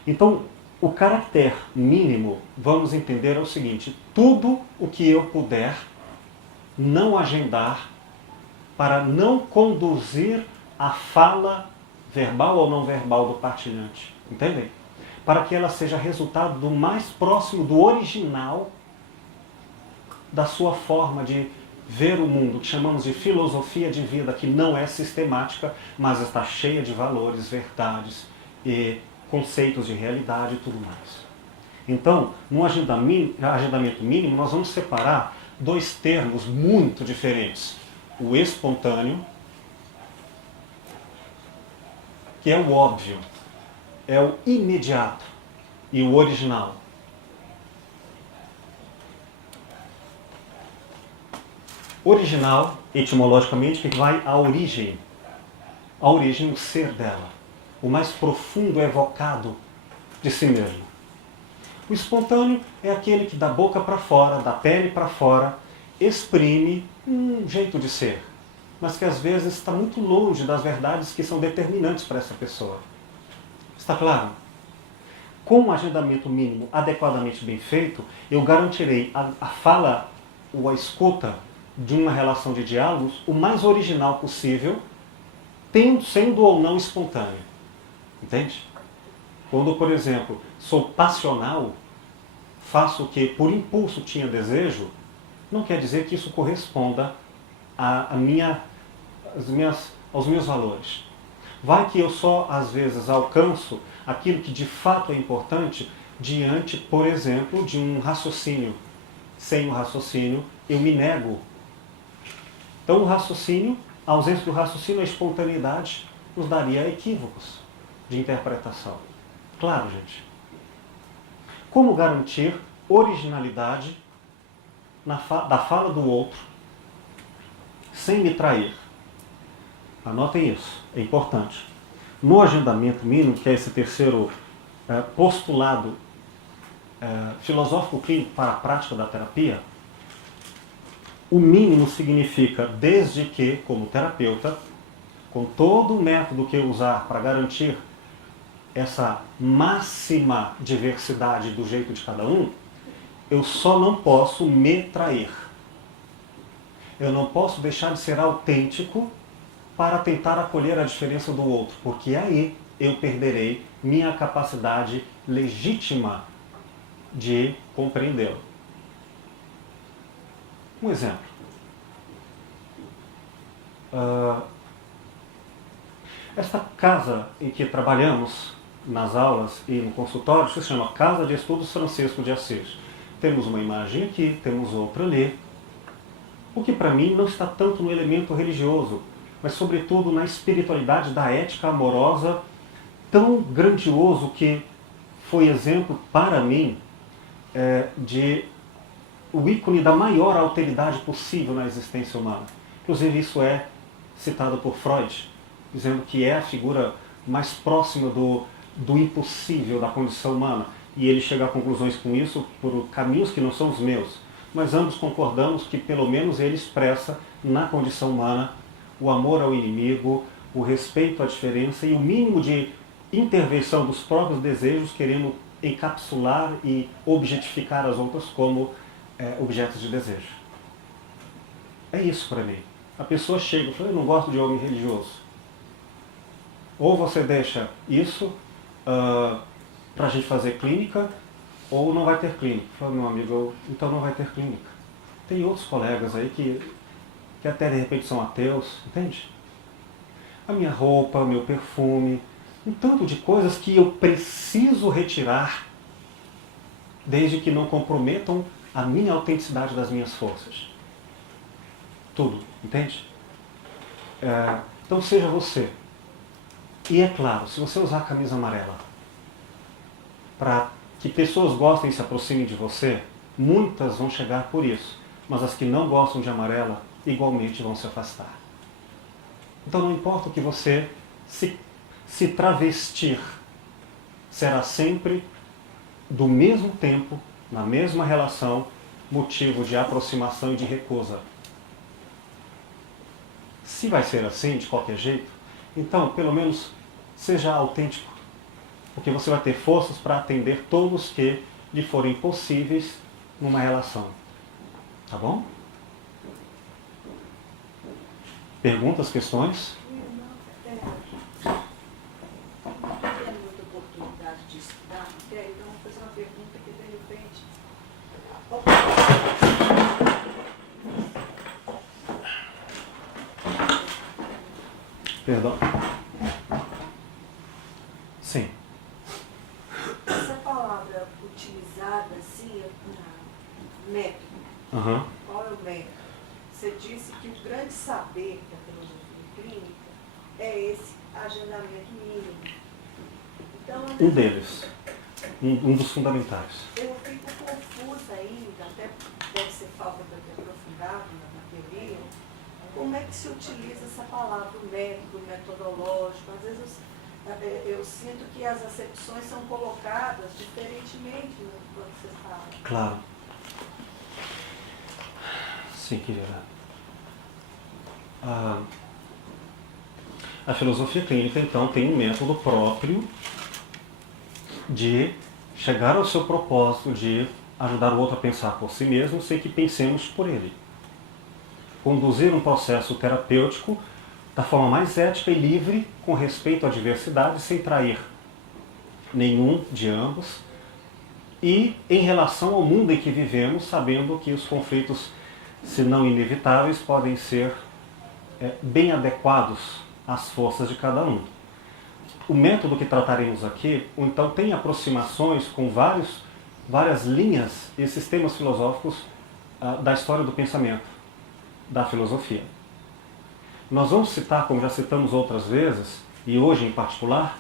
Então, o caráter mínimo, vamos entender, é o seguinte: tudo o que eu puder não agendar para não conduzir a fala verbal ou não verbal do partilhante. Entendem? Para que ela seja resultado do mais próximo do original da sua forma de ver o mundo, que chamamos de filosofia de vida, que não é sistemática, mas está cheia de valores, verdades e conceitos de realidade e tudo mais. Então, no agendamento mínimo, nós vamos separar dois termos muito diferentes. O espontâneo, que é o óbvio. é o imediato e o original. Original, etimologicamente, que vai à origem. A origem, o ser dela. O mais profundo evocado de si mesmo. O espontâneo é aquele que da boca para fora, da pele para fora, exprime um jeito de ser, mas que às vezes está muito longe das verdades que são determinantes para essa pessoa. Está claro? Com um agendamento mínimo adequadamente bem feito, eu garantirei a fala ou a escuta de uma relação de diálogos o mais original possível, sendo ou não espontâneo. Entende? Quando, por exemplo, sou passional, faço o que por impulso tinha desejo, não quer dizer que isso corresponda aos meus valores. Vai que eu só, às vezes, alcanço aquilo que de fato é importante diante, por exemplo, de um raciocínio. Sem o raciocínio, eu me nego. Então, o raciocínio, a ausência do raciocínio, a espontaneidade, nos daria equívocos de interpretação. Claro, gente. Como garantir originalidade da fala do outro sem me trair? Anotem isso, é importante. No agendamento mínimo, que é esse terceiro postulado filosófico clínico para a prática da terapia, o mínimo significa desde que, como terapeuta, com todo o método que eu usar para garantir essa máxima diversidade do jeito de cada um, eu só não posso me trair. Eu não posso deixar de ser autêntico para tentar acolher a diferença do outro, porque aí eu perderei minha capacidade legítima de compreendê-lo. Um exemplo. Esta casa em que trabalhamos nas aulas e no consultório se chama Casa de Estudos Francisco de Assis. Temos uma imagem aqui, temos outra ali. O que para mim não está tanto no elemento religioso, mas sobretudo na espiritualidade da ética amorosa, tão grandioso que foi exemplo para mim de o ícone da maior alteridade possível na existência humana. Inclusive isso é citado por Freud, dizendo que é a figura mais próxima do impossível da condição humana. E ele chega a conclusões com isso por caminhos que não são os meus. Mas ambos concordamos que pelo menos ele expressa na condição humana o amor ao inimigo, o respeito à diferença e o mínimo de intervenção dos próprios desejos, querendo encapsular e objetificar as outras como objetos de desejo. É isso para mim. A pessoa chega e fala, eu não gosto de homem religioso. Ou você deixa isso para a gente fazer clínica, ou não vai ter clínica. Eu falo, meu amigo, então não vai ter clínica. Tem outros colegas aí que até de repente são ateus, entende? A minha roupa, meu perfume, um tanto de coisas que eu preciso retirar, desde que não comprometam a minha autenticidade das minhas forças. Tudo, entende? Então seja você. E é claro, se você usar a camisa amarela para que pessoas gostem e se aproximem de você, muitas vão chegar por isso. Mas as que não gostam de amarela, igualmente vão se afastar. Então não importa o que você se travestir, será sempre do mesmo tempo, na mesma relação, motivo de aproximação e de recusa. Se vai ser assim, de qualquer jeito, então pelo menos seja autêntico, porque você vai ter forças para atender todos que lhe forem possíveis numa relação. Tá bom? Perguntas, questões? Não tem muita oportunidade de estudar, então vou fazer uma pergunta que de repente. Perdão. Sim. Essa palavra utilizada assim, método. Uhum. Qual é o método? Você disse que o grande saber da filosofia clínica é esse agendamento mínimo. Então, Um deles, um dos fundamentais. eu fico confusa ainda, até deve ser falta de eu ter aprofundado na teoria, como é que se utiliza essa palavra, o método, metodológico. Às vezes eu sinto que as acepções são colocadas diferentemente quando você fala. Claro. Sim, querida. A filosofia clínica, então, tem um método próprio de chegar ao seu propósito de ajudar o outro a pensar por si mesmo sem que pensemos por ele. Conduzir um processo terapêutico da forma mais ética e livre, com respeito à diversidade, sem trair nenhum de ambos, e em relação ao mundo em que vivemos, sabendo que os conflitos, se não inevitáveis, podem ser bem adequados às forças de cada um. O método que trataremos aqui, então, tem aproximações com várias linhas e sistemas filosóficos da história do pensamento, da filosofia. Nós vamos citar, como já citamos outras vezes, e hoje em particular,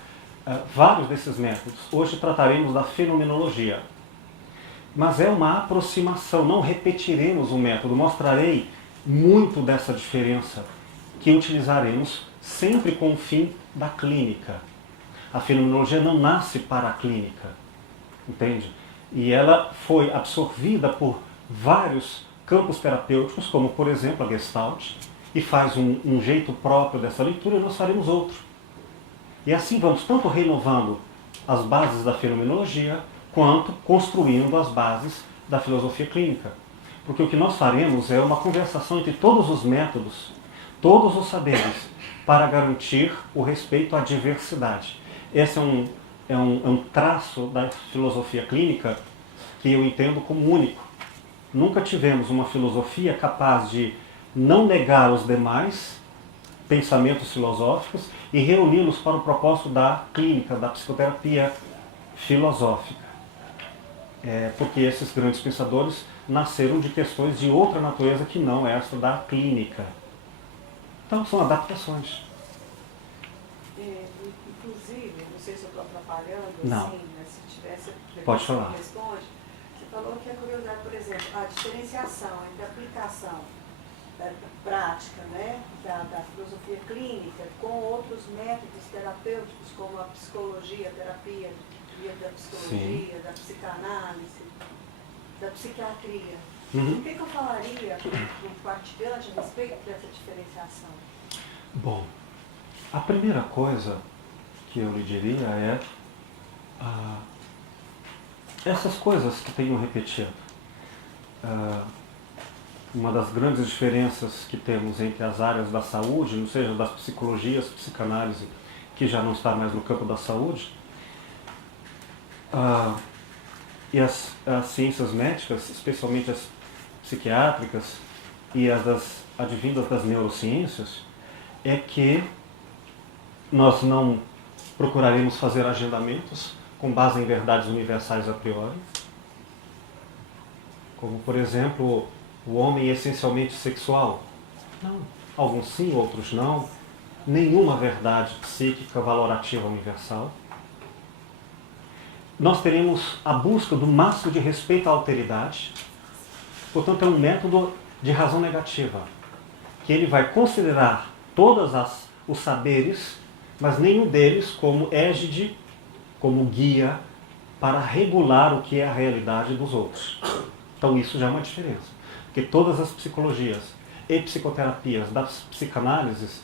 vários desses métodos. Hoje trataremos da fenomenologia. Mas é uma aproximação, não repetiremos o método, mostrarei muito dessa diferença que utilizaremos sempre com o fim da clínica. A fenomenologia não nasce para a clínica, entende? E ela foi absorvida por vários campos terapêuticos, como por exemplo a Gestalt, e faz um jeito próprio dessa leitura, e nós faremos outro. E assim vamos tanto renovando as bases da fenomenologia, quanto construindo as bases da filosofia clínica. Porque o que nós faremos é uma conversação entre todos os métodos, todos os saberes, para garantir o respeito à diversidade. Esse é um traço da filosofia clínica que eu entendo como único. Nunca tivemos uma filosofia capaz de não negar os demais pensamentos filosóficos e reuni-los para o propósito da clínica, da psicoterapia filosófica. Porque esses grandes pensadores nasceram de questões de outra natureza que não essa da clínica. Então são adaptações. Inclusive, não sei se eu estou atrapalhando, não. Assim, mas se tivesse... Pode falar. Responde. Você falou que a curiosidade, por exemplo, a diferenciação entre a aplicação prática, né, da filosofia clínica com outros métodos terapêuticos, como a psicologia, a terapia da psicologia, Sim. Da psicanálise, da psiquiatria. O que eu falaria para o participante a respeito dessa diferenciação? Bom, a primeira coisa que eu lhe diria é essas coisas que tenho repetido. Uma das grandes diferenças que temos entre as áreas da saúde, não seja das psicologias, psicanálise, que já não está mais no campo da saúde, e as ciências médicas, especialmente as psiquiátricas e as advindas das neurociências, é que nós não procuraremos fazer agendamentos com base em verdades universais a priori, como, por exemplo, o homem é essencialmente sexual. Não. Alguns sim, outros não. Nenhuma verdade psíquica valorativa universal. Nós teremos a busca do máximo de respeito à alteridade. Portanto, é um método de razão negativa, que ele vai considerar todos os saberes, mas nenhum deles como égide, como guia para regular o que é a realidade dos outros. Então isso já é uma diferença. Porque todas as psicologias e psicoterapias das psicanálises,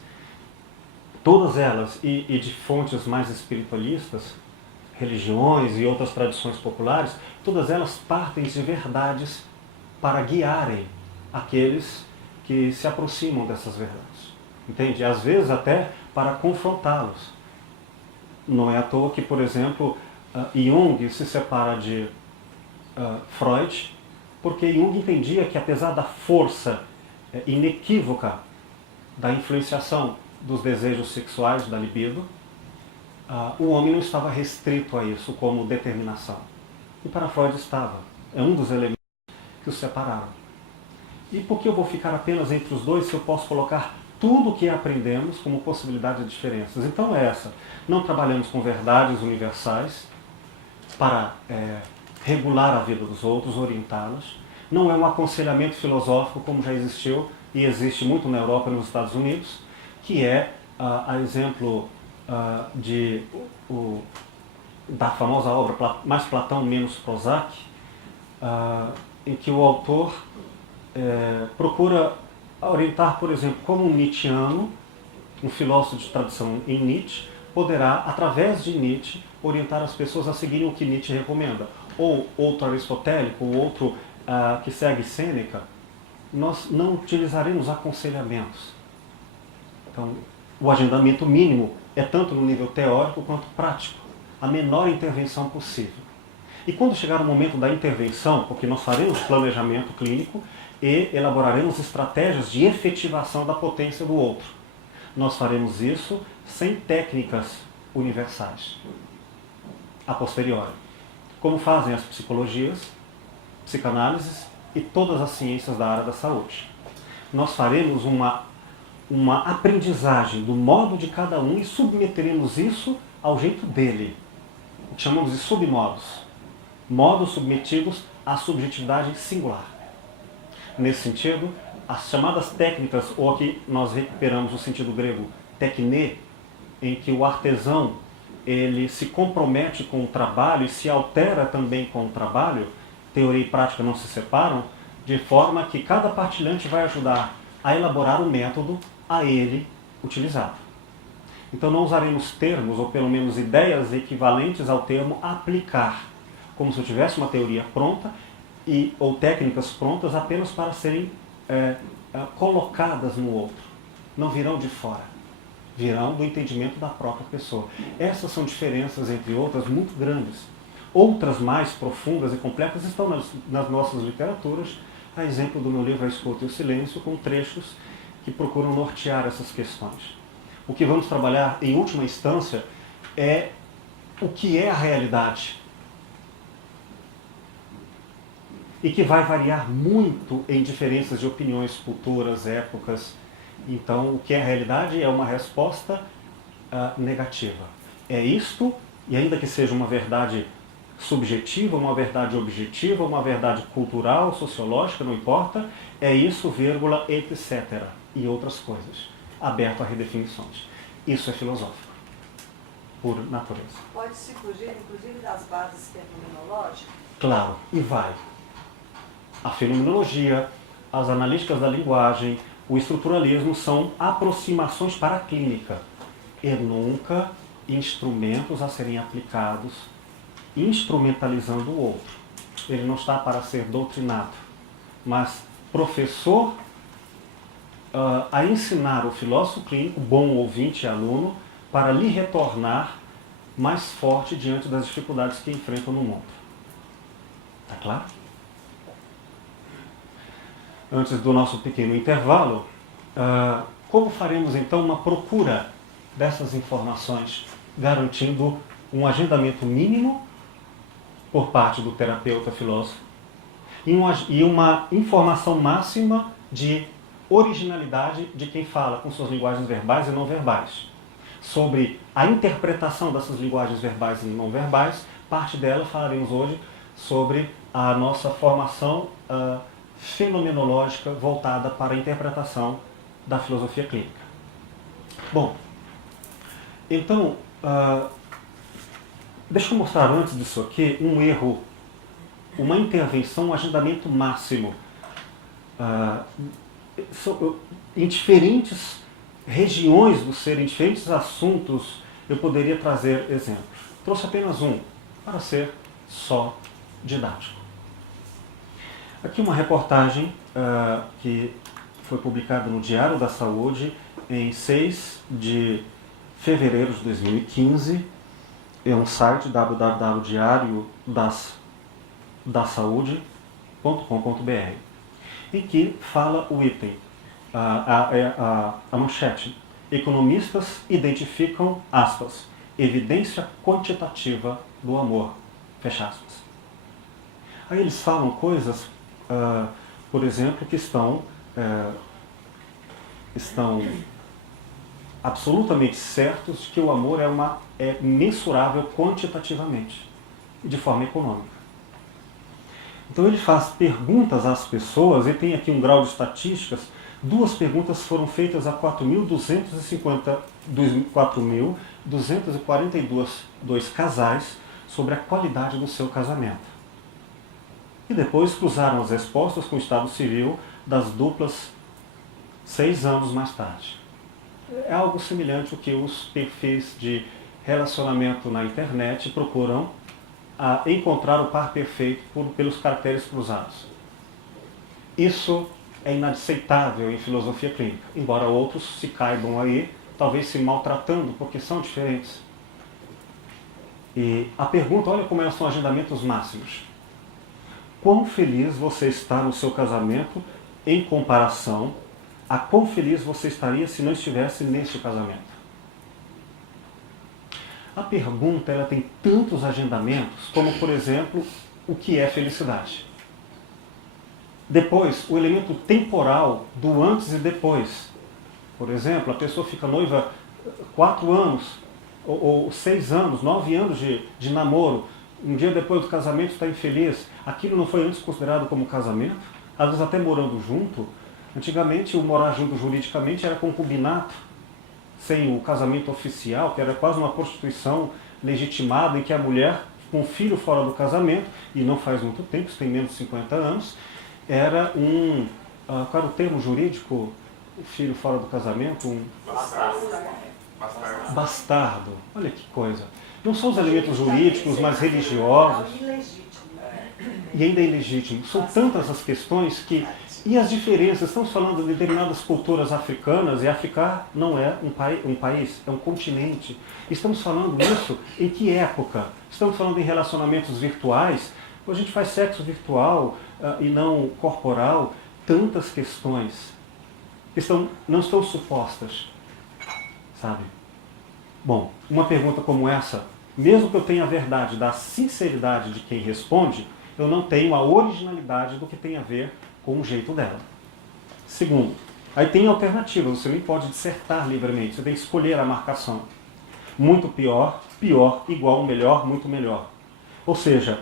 todas elas, e de fontes mais espiritualistas, religiões e outras tradições populares, todas elas partem de verdades para guiarem aqueles que se aproximam dessas verdades. Entende? Às vezes até para confrontá-los. Não é à toa que, por exemplo, Jung se separa de Freud, porque Jung entendia que, apesar da força inequívoca da influenciação dos desejos sexuais, da libido, o homem não estava restrito a isso como determinação. E para Freud estava. É um dos elementos que os separaram. E por que eu vou ficar apenas entre os dois se eu posso colocar tudo o que aprendemos como possibilidade de diferenças. Então é essa. Não trabalhamos com verdades universais para regular a vida dos outros, orientá-los. Não é um aconselhamento filosófico como já existiu e existe muito na Europa e nos Estados Unidos, que é a exemplo da famosa obra Mais Platão, Menos Prozac, em que o autor procura orientar, por exemplo, como um nietzscheano, um filósofo de tradição em Nietzsche, poderá, através de Nietzsche, orientar as pessoas a seguirem o que Nietzsche recomenda. Ou outro aristotélico, ou outro que segue Sêneca. Nós não utilizaremos aconselhamentos. Então, o agendamento mínimo é tanto no nível teórico quanto prático. A menor intervenção possível. E quando chegar o momento da intervenção, porque nós faremos planejamento clínico e elaboraremos estratégias de efetivação da potência do outro. Nós faremos isso sem técnicas universais, a posteriori, como fazem as psicologias, psicanálises e todas as ciências da área da saúde. Nós faremos uma aprendizagem do modo de cada um e submeteremos isso ao jeito dele. O que chamamos de submodos. Modos submetidos à subjetividade singular. Nesse sentido, as chamadas técnicas, ou aqui nós recuperamos o sentido grego tekne, em que o artesão ele se compromete com o trabalho e se altera também com o trabalho, teoria e prática não se separam, de forma que cada partilhante vai ajudar a elaborar o método a ele utilizado. Então não usaremos termos, ou pelo menos ideias equivalentes ao termo aplicar, como se eu tivesse uma teoria pronta ou técnicas prontas apenas para serem colocadas no outro. Não virão de fora, virão do entendimento da própria pessoa. Essas são diferenças, entre outras, muito grandes. Outras mais profundas e completas estão nas nossas literaturas, a exemplo do meu livro A Escuta e o Silêncio, com trechos que procuram nortear essas questões. O que vamos trabalhar, em última instância, é o que é a realidade. E que vai variar muito em diferenças de opiniões, culturas, épocas. Então, o que é a realidade é uma resposta negativa. É isto, e ainda que seja uma verdade subjetiva, uma verdade objetiva, uma verdade cultural, sociológica, não importa, é isso, vírgula, etc. E outras coisas, aberto a redefinições. Isso é filosófico, por natureza. Pode-se fugir, inclusive, das bases fenomenológicas? Claro, e vai. A fenomenologia, as analíticas da linguagem, o estruturalismo são aproximações para a clínica e nunca instrumentos a serem aplicados instrumentalizando o outro. Ele não está para ser doutrinado, mas professor a ensinar o filósofo clínico, bom ouvinte e aluno, para lhe retornar mais forte diante das dificuldades que enfrentam no mundo. Está claro? Antes do nosso pequeno intervalo, como faremos então uma procura dessas informações, garantindo um agendamento mínimo por parte do terapeuta filósofo e uma informação máxima de originalidade de quem fala com suas linguagens verbais e não verbais. Sobre a interpretação dessas linguagens verbais e não verbais, parte dela falaremos hoje sobre a nossa formação fenomenológica voltada para a interpretação da filosofia clínica. Bom, então, deixa eu mostrar antes disso aqui um erro, uma intervenção, um agendamento máximo. Em diferentes regiões do ser, em diferentes assuntos, eu poderia trazer exemplos. Trouxe apenas um, para ser só didático. Aqui uma reportagem que foi publicada no Diário da Saúde em 6 de fevereiro de 2015. É um site www.diariodasaude.com.br, em que fala o item, a manchete: economistas identificam, aspas, evidência quantitativa do amor, fecha aspas. Aí eles falam coisas, por exemplo, que estão estão absolutamente certos de que o amor é mensurável quantitativamente e de forma econômica. Então ele faz perguntas às pessoas, e tem aqui um grau de estatísticas. 2 perguntas foram feitas a 4.242 casais sobre a qualidade do seu casamento. E depois cruzaram as respostas com o estado civil das duplas 6 anos mais tarde. É algo semelhante ao que os perfis de relacionamento na internet procuram encontrar o par perfeito pelos caracteres cruzados. Isso é inaceitável em filosofia clínica, embora outros se caibam aí, talvez se maltratando, porque são diferentes. E a pergunta, olha como são agendamentos máximos. Quão feliz você está no seu casamento em comparação a quão feliz você estaria se não estivesse neste casamento? A pergunta ela tem tantos agendamentos, como, por exemplo, o que é felicidade. Depois, o elemento temporal do antes e depois. Por exemplo, a pessoa fica noiva 4 anos, ou 6 anos, 9 anos de namoro. Um dia depois do casamento está infeliz. Aquilo não foi antes considerado como casamento? Às vezes até morando junto. Antigamente, o morar junto juridicamente era concubinato, sem o casamento oficial, que era quase uma prostituição legitimada, em que a mulher, com o filho fora do casamento, e não faz muito tempo, isso tem menos de 50 anos, era qual era o termo jurídico? O filho fora do casamento? Bastardo. Olha que coisa. Não são os elementos jurídicos, mas religiosos. E ainda é ilegítimo. São tantas as questões que... E as diferenças, estamos falando de determinadas culturas africanas, e África não é um país, é um continente. Estamos falando isso em que época? Estamos falando em relacionamentos virtuais, a gente faz sexo virtual e não corporal. Tantas questões não estão supostas, sabe? Bom, uma pergunta como essa, mesmo que eu tenha a verdade da sinceridade de quem responde, eu não tenho a originalidade do que tem a ver com o jeito dela. Segundo, aí tem alternativas, você nem pode dissertar livremente, você tem que escolher a marcação. Muito pior, pior, igual, melhor, muito melhor. Ou seja,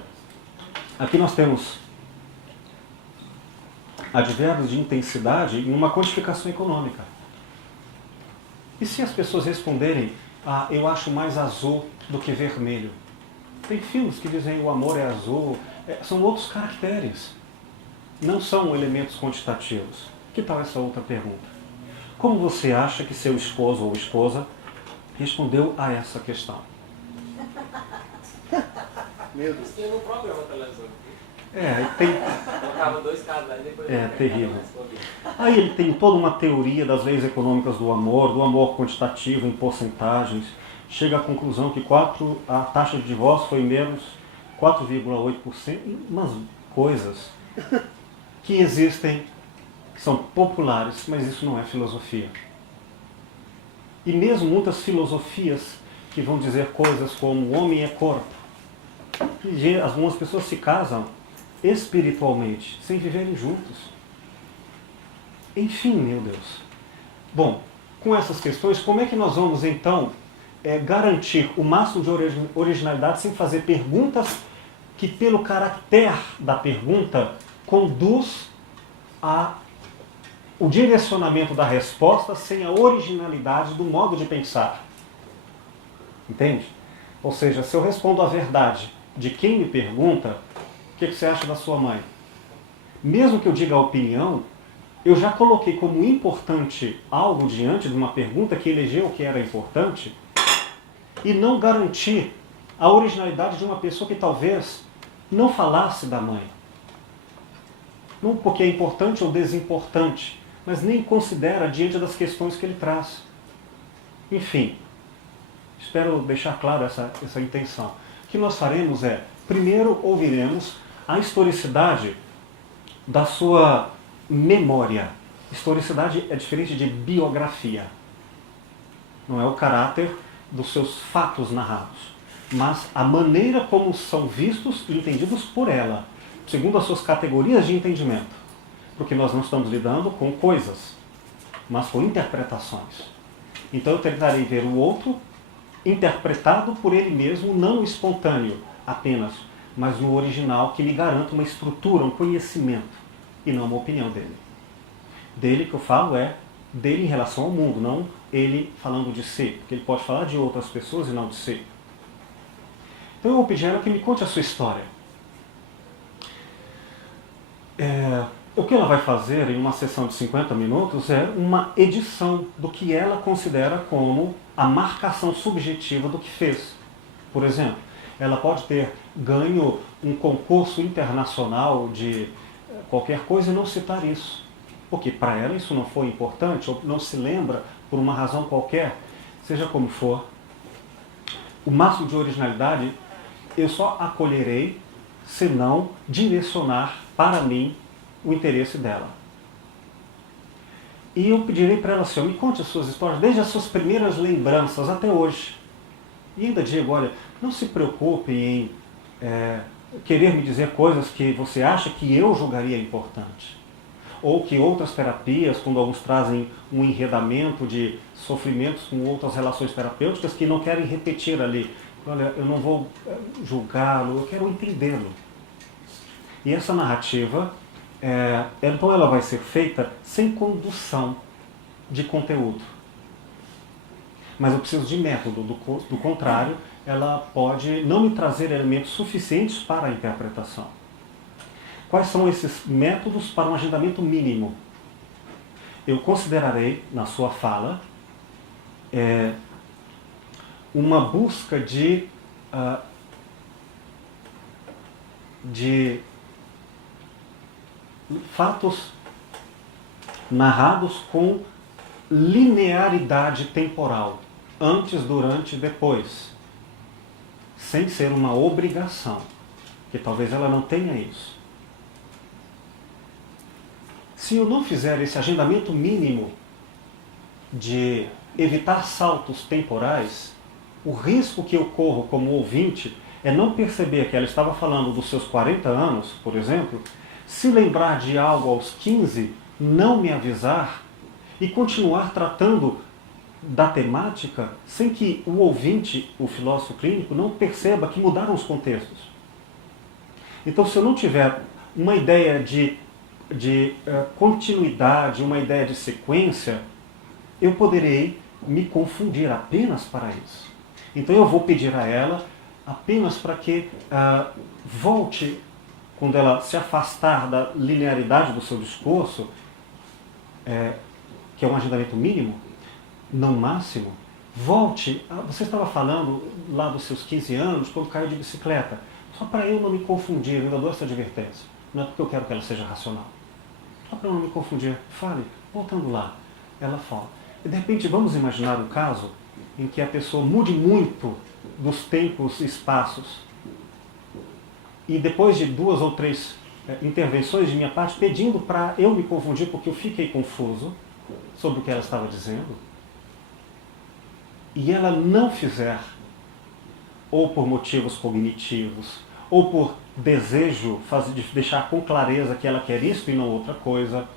aqui nós temos advérbios de intensidade em uma quantificação econômica. E se as pessoas responderem, eu acho mais azul do que vermelho? Tem filmes que dizem o amor é azul, são outros caracteres. Não são elementos quantitativos. Que tal essa outra pergunta? Como você acha que seu esposo ou esposa respondeu a essa questão? Meu Deus. Tem um programa na televisão. Colocava 2 casais e depois... terrível. Aí ele tem toda uma teoria das leis econômicas do amor quantitativo em porcentagens. Chega à conclusão que a taxa de divórcio foi menos 4,8%. Umas coisas que existem, que são populares, mas isso não é filosofia. E mesmo muitas filosofias que vão dizer coisas como o homem é corpo. E algumas pessoas se casam espiritualmente, sem viverem juntos. Enfim, meu Deus. Bom, com essas questões, como é que nós vamos então garantir o máximo de originalidade sem fazer perguntas que, pelo caráter da pergunta, conduz o direcionamento da resposta sem a originalidade do modo de pensar? Entende? Ou seja, se eu respondo a verdade de quem me pergunta, o que você acha da sua mãe? Mesmo que eu diga a opinião, eu já coloquei como importante algo diante de uma pergunta que elegeu o que era importante e não garanti a originalidade de uma pessoa que talvez não falasse da mãe. Não porque é importante ou desimportante, mas nem considera diante das questões que ele traz. Enfim, espero deixar claro essa intenção. O que nós faremos primeiro ouviremos a historicidade da sua memória. Historicidade é diferente de biografia. Não é o caráter dos seus fatos narrados, mas a maneira como são vistos e entendidos por ela, segundo as suas categorias de entendimento. Porque nós não estamos lidando com coisas. mas com interpretações. Então eu tentarei ver o outro interpretado por ele mesmo, não espontâneo apenas, mas no original, que me garanta uma estrutura, um conhecimento, e não uma opinião dele. Dele que eu falo é dele em relação ao mundo, não ele falando de si, porque ele pode falar de outras pessoas e não de si. Então eu vou pedir a ela que me conte a sua história. O que ela vai fazer em uma sessão de 50 minutos é uma edição do que ela considera como a marcação subjetiva do que fez. Por exemplo, ela pode ter ganho um concurso internacional de qualquer coisa e não citar isso. Porque para ela isso não foi importante, ou não se lembra por uma razão qualquer, seja como for. O máximo de originalidade eu só acolherei se não direcionar para mim o interesse dela. E eu pedirei para ela assim, me conte as suas histórias, desde as suas primeiras lembranças até hoje. E ainda digo, olha, não se preocupe em querer me dizer coisas que você acha que eu julgaria importante. Ou que outras terapias, quando alguns trazem um enredamento de sofrimentos com outras relações terapêuticas, que não querem repetir ali. Olha, eu não vou julgá-lo, eu quero entendê-lo. E essa narrativa, então ela vai ser feita sem condução de conteúdo. Mas eu preciso de método, do contrário, ela pode não me trazer elementos suficientes para a interpretação. Quais são esses métodos para um agendamento mínimo? Eu considerarei, na sua fala, uma busca de fatos narrados com linearidade temporal, antes, durante e depois, sem ser uma obrigação, que talvez ela não tenha isso. Se eu não fizer esse agendamento mínimo de evitar saltos temporais, o risco que eu corro como ouvinte é não perceber que ela estava falando dos seus 40 anos, por exemplo, se lembrar de algo aos 15, não me avisar e continuar tratando da temática sem que o ouvinte, o filósofo clínico, não perceba que mudaram os contextos. Então, se eu não tiver uma ideia de continuidade, uma ideia de sequência, eu poderei me confundir apenas para isso. Então eu vou pedir a ela apenas para que volte, quando ela se afastar da linearidade do seu discurso, que é um agendamento mínimo, não máximo, volte. Você estava falando lá dos seus 15 anos, quando caiu de bicicleta. Só para eu não me confundir, eu ainda dou essa advertência. Não é porque eu quero que ela seja racional. Só para eu não me confundir. Fale, voltando lá. Ela fala. E de repente vamos imaginar um caso em que a pessoa mude muito dos tempos e espaços. E depois de 2 ou 3 intervenções de minha parte, pedindo para eu me confundir, porque eu fiquei confuso sobre o que ela estava dizendo, e ela não fizer, ou por motivos cognitivos, ou por desejo de deixar com clareza que ela quer isso e não outra coisa,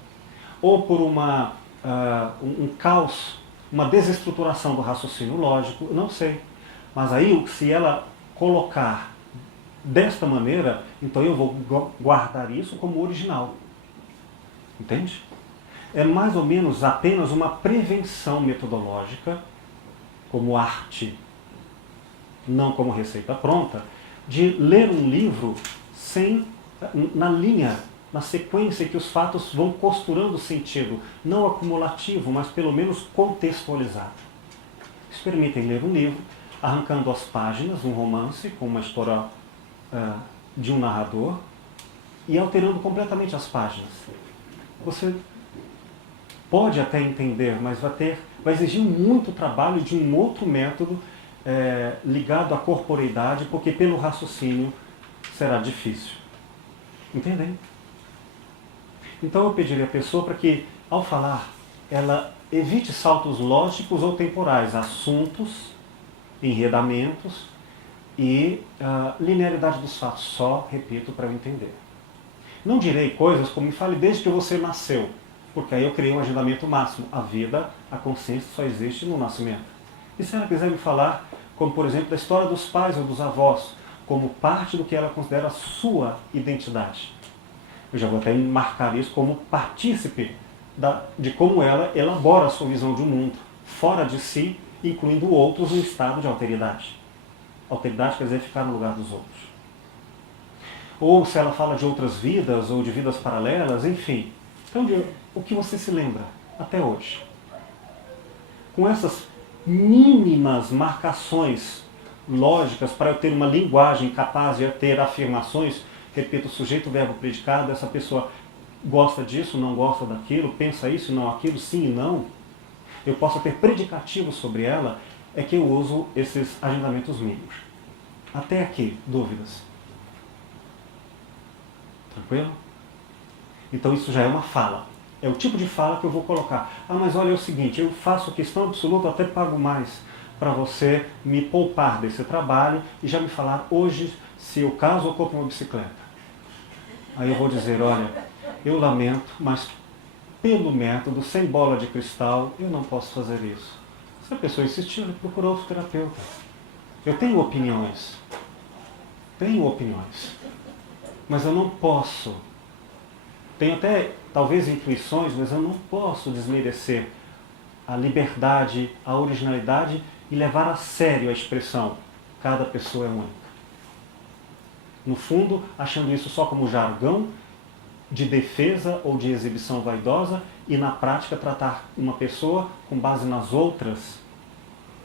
ou por um caos, uma desestruturação do raciocínio lógico, não sei. Mas aí, se ela colocar desta maneira, então eu vou guardar isso como original. Entende? É mais ou menos apenas uma prevenção metodológica, como arte, não como receita pronta, de ler um livro na linha, na sequência que os fatos vão costurando sentido, não acumulativo, mas pelo menos contextualizado. Experimentem ler um livro, arrancando as páginas, um romance com uma história de um narrador, e alterando completamente as páginas. Você pode até entender, mas vai exigir muito trabalho de um outro método ligado à corporeidade, porque pelo raciocínio será difícil. Entendem? Então eu pediria à pessoa para que, ao falar, ela evite saltos lógicos ou temporais, assuntos, enredamentos e linearidade dos fatos. Só, repito, para eu entender. Não direi coisas como me fale desde que você nasceu. porque aí eu criei um agendamento máximo. A vida, a consciência só existe no nascimento. E se ela quiser me falar, como por exemplo, da história dos pais ou dos avós, como parte do que ela considera a sua identidade, eu já vou até marcar isso como partícipe de como ela elabora a sua visão de um mundo, fora de si, incluindo outros em estado de alteridade. Alteridade quer dizer ficar no lugar dos outros. Ou se ela fala de outras vidas, ou de vidas paralelas, enfim. Então, o que você se lembra até hoje? Com essas mínimas marcações lógicas para eu ter uma linguagem capaz de ter afirmações, repito, sujeito, verbo, predicado, essa pessoa gosta disso, não gosta daquilo, pensa isso, não aquilo, sim e não, eu posso ter predicativos sobre ela, é que eu uso esses agendamentos mínimos. Até aqui, dúvidas? Tranquilo? Então isso já é uma fala. É o tipo de fala que eu vou colocar. Ah, mas olha, é o seguinte, eu faço questão absoluta, até pago mais para você me poupar desse trabalho e já me falar hoje se eu caso ou compro uma bicicleta. Aí eu vou dizer, olha, eu lamento, mas pelo método, sem bola de cristal, eu não posso fazer isso. Se a pessoa insistir, ele procura outro terapeuta. Eu tenho opiniões. Mas eu não posso. Tenho até, talvez, intuições, mas eu não posso desmerecer a liberdade, a originalidade e levar a sério a expressão. Cada pessoa é única. No fundo, achando isso só como jargão de defesa ou de exibição vaidosa e, na prática, tratar uma pessoa com base nas outras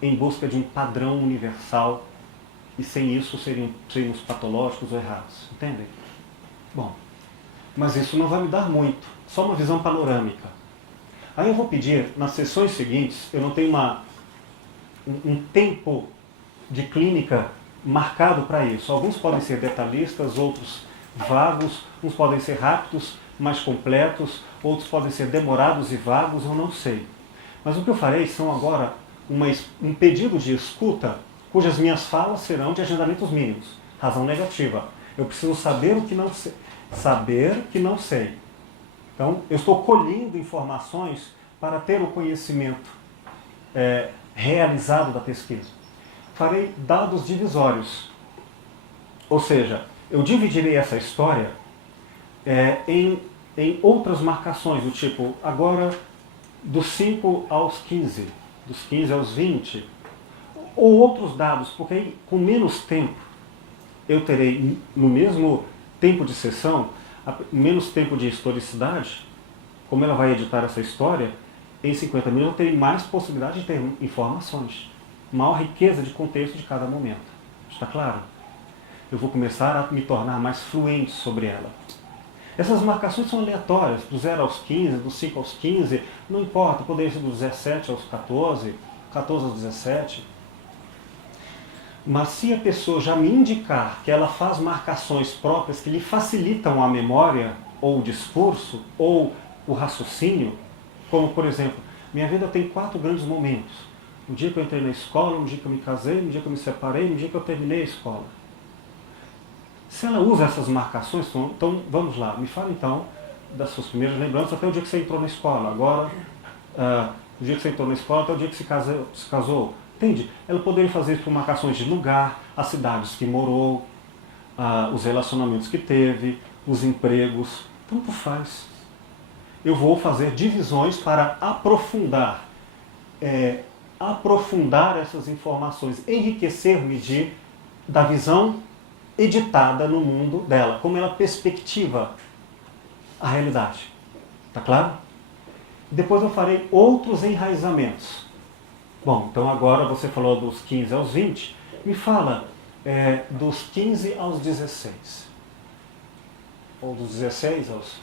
em busca de um padrão universal e sem isso seríamos patológicos ou errados. Entendem? Bom, mas isso não vai me dar muito, só uma visão panorâmica. Aí eu vou pedir, nas sessões seguintes, eu não tenho um tempo de clínica marcado para isso. Alguns podem ser detalhistas, outros vagos, uns podem ser rápidos, mais completos, outros podem ser demorados e vagos, eu não sei. Mas o que eu farei são agora um pedido de escuta, cujas minhas falas serão de agendamentos mínimos. Razão negativa. Eu preciso saber o que não sei. Saber que não sei. Então, eu estou colhendo informações para ter o conhecimento realizado da pesquisa. Farei dados divisórios. Ou seja, eu dividirei essa história em outras marcações, do tipo, agora dos 5 aos 15, dos 15 aos 20, ou outros dados, porque aí, com menos tempo, eu terei, no mesmo tempo de sessão, menos tempo de historicidade, como ela vai editar essa história, em 50 minutos eu terei mais possibilidade de ter informações, maior riqueza de contexto de cada momento. Está claro? Eu vou começar a me tornar mais fluente sobre ela. Essas marcações são aleatórias, do 0 aos 15, do 5 aos 15, não importa, poderia ser do 17 aos 14, 14 aos 17. Mas se a pessoa já me indicar que ela faz marcações próprias que lhe facilitam a memória, ou o discurso, ou o raciocínio, como por exemplo, minha vida tem 4 grandes momentos. No dia que eu entrei na escola, no dia que eu me casei, no dia que eu me separei, no dia que eu terminei a escola. Se ela usa essas marcações, então vamos lá, me fala então das suas primeiras lembranças até o dia que você entrou na escola. Agora, o dia que você entrou na escola até o dia que se casou. Entende? Ela poderia fazer isso por marcações de lugar, as cidades que morou, os relacionamentos que teve, os empregos. Tanto faz. Eu vou fazer divisões para aprofundar essas informações, enriquecer-me da visão editada no mundo dela, como ela perspectiva a realidade. Tá claro? Depois eu farei outros enraizamentos. Bom, então agora você falou dos 15 aos 20, me fala dos 15 aos 16. Ou dos 16 aos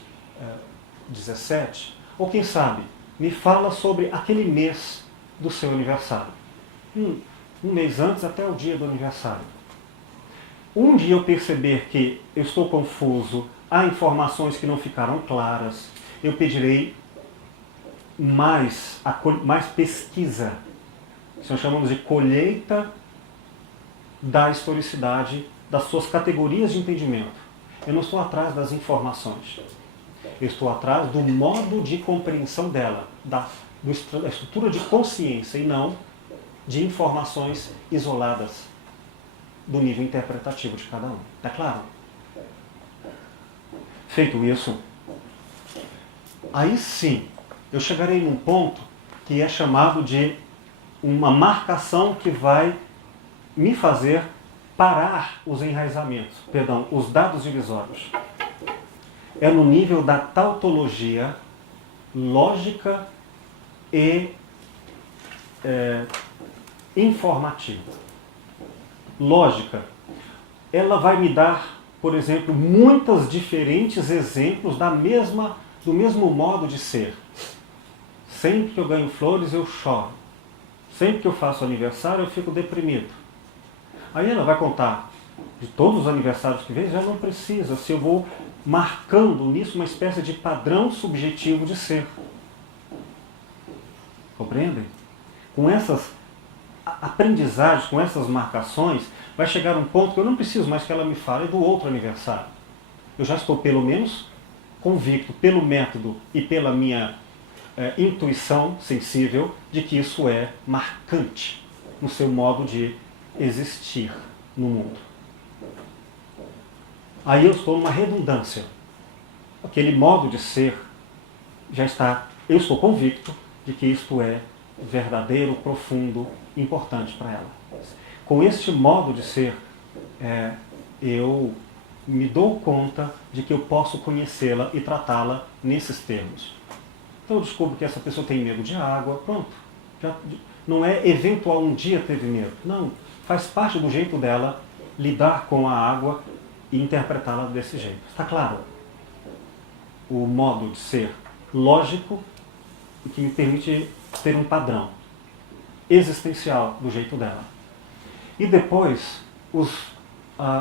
17. Ou quem sabe, me fala sobre aquele mês do seu aniversário. Um mês antes até o dia do aniversário. Um dia eu perceber que eu estou confuso, há informações que não ficaram claras, eu pedirei mais pesquisa. Isso nós chamamos de colheita da historicidade, das suas categorias de entendimento. Eu não estou atrás das informações. Eu estou atrás do modo de compreensão dela, da estrutura de consciência e não de informações isoladas do nível interpretativo de cada um. Tá claro? Feito isso, aí sim, eu chegarei num ponto que é chamado de uma marcação que vai me fazer parar os enraizamentos, perdão, os dados divisórios. É no nível da tautologia lógica e informativa. Lógica, ela vai me dar, por exemplo, muitos diferentes exemplos do mesmo modo de ser. Sempre que eu ganho flores, eu choro. Sempre que eu faço aniversário, eu fico deprimido. Aí ela vai contar de todos os aniversários que vem, já não precisa, se eu vou marcando nisso uma espécie de padrão subjetivo de ser. Compreendem? Com essas aprendizagens, com essas marcações, vai chegar um ponto que eu não preciso mais que ela me fale do outro aniversário. Eu já estou pelo menos convicto, pelo método e pela minha intuição sensível, de que isso é marcante no seu modo de existir no mundo. Aí eu estou numa redundância. Aquele modo de ser já está, eu estou convicto de que isto é verdadeiro, profundo, importante para ela. Com este modo de ser, eu me dou conta de que eu posso conhecê-la e tratá-la nesses termos. Então eu descubro que essa pessoa tem medo de água, pronto. Não é eventual um dia teve medo. Não, faz parte do jeito dela lidar com a água e interpretá-la desse jeito. Está claro? O modo de ser lógico e que me permite ter um padrão existencial do jeito dela. E depois,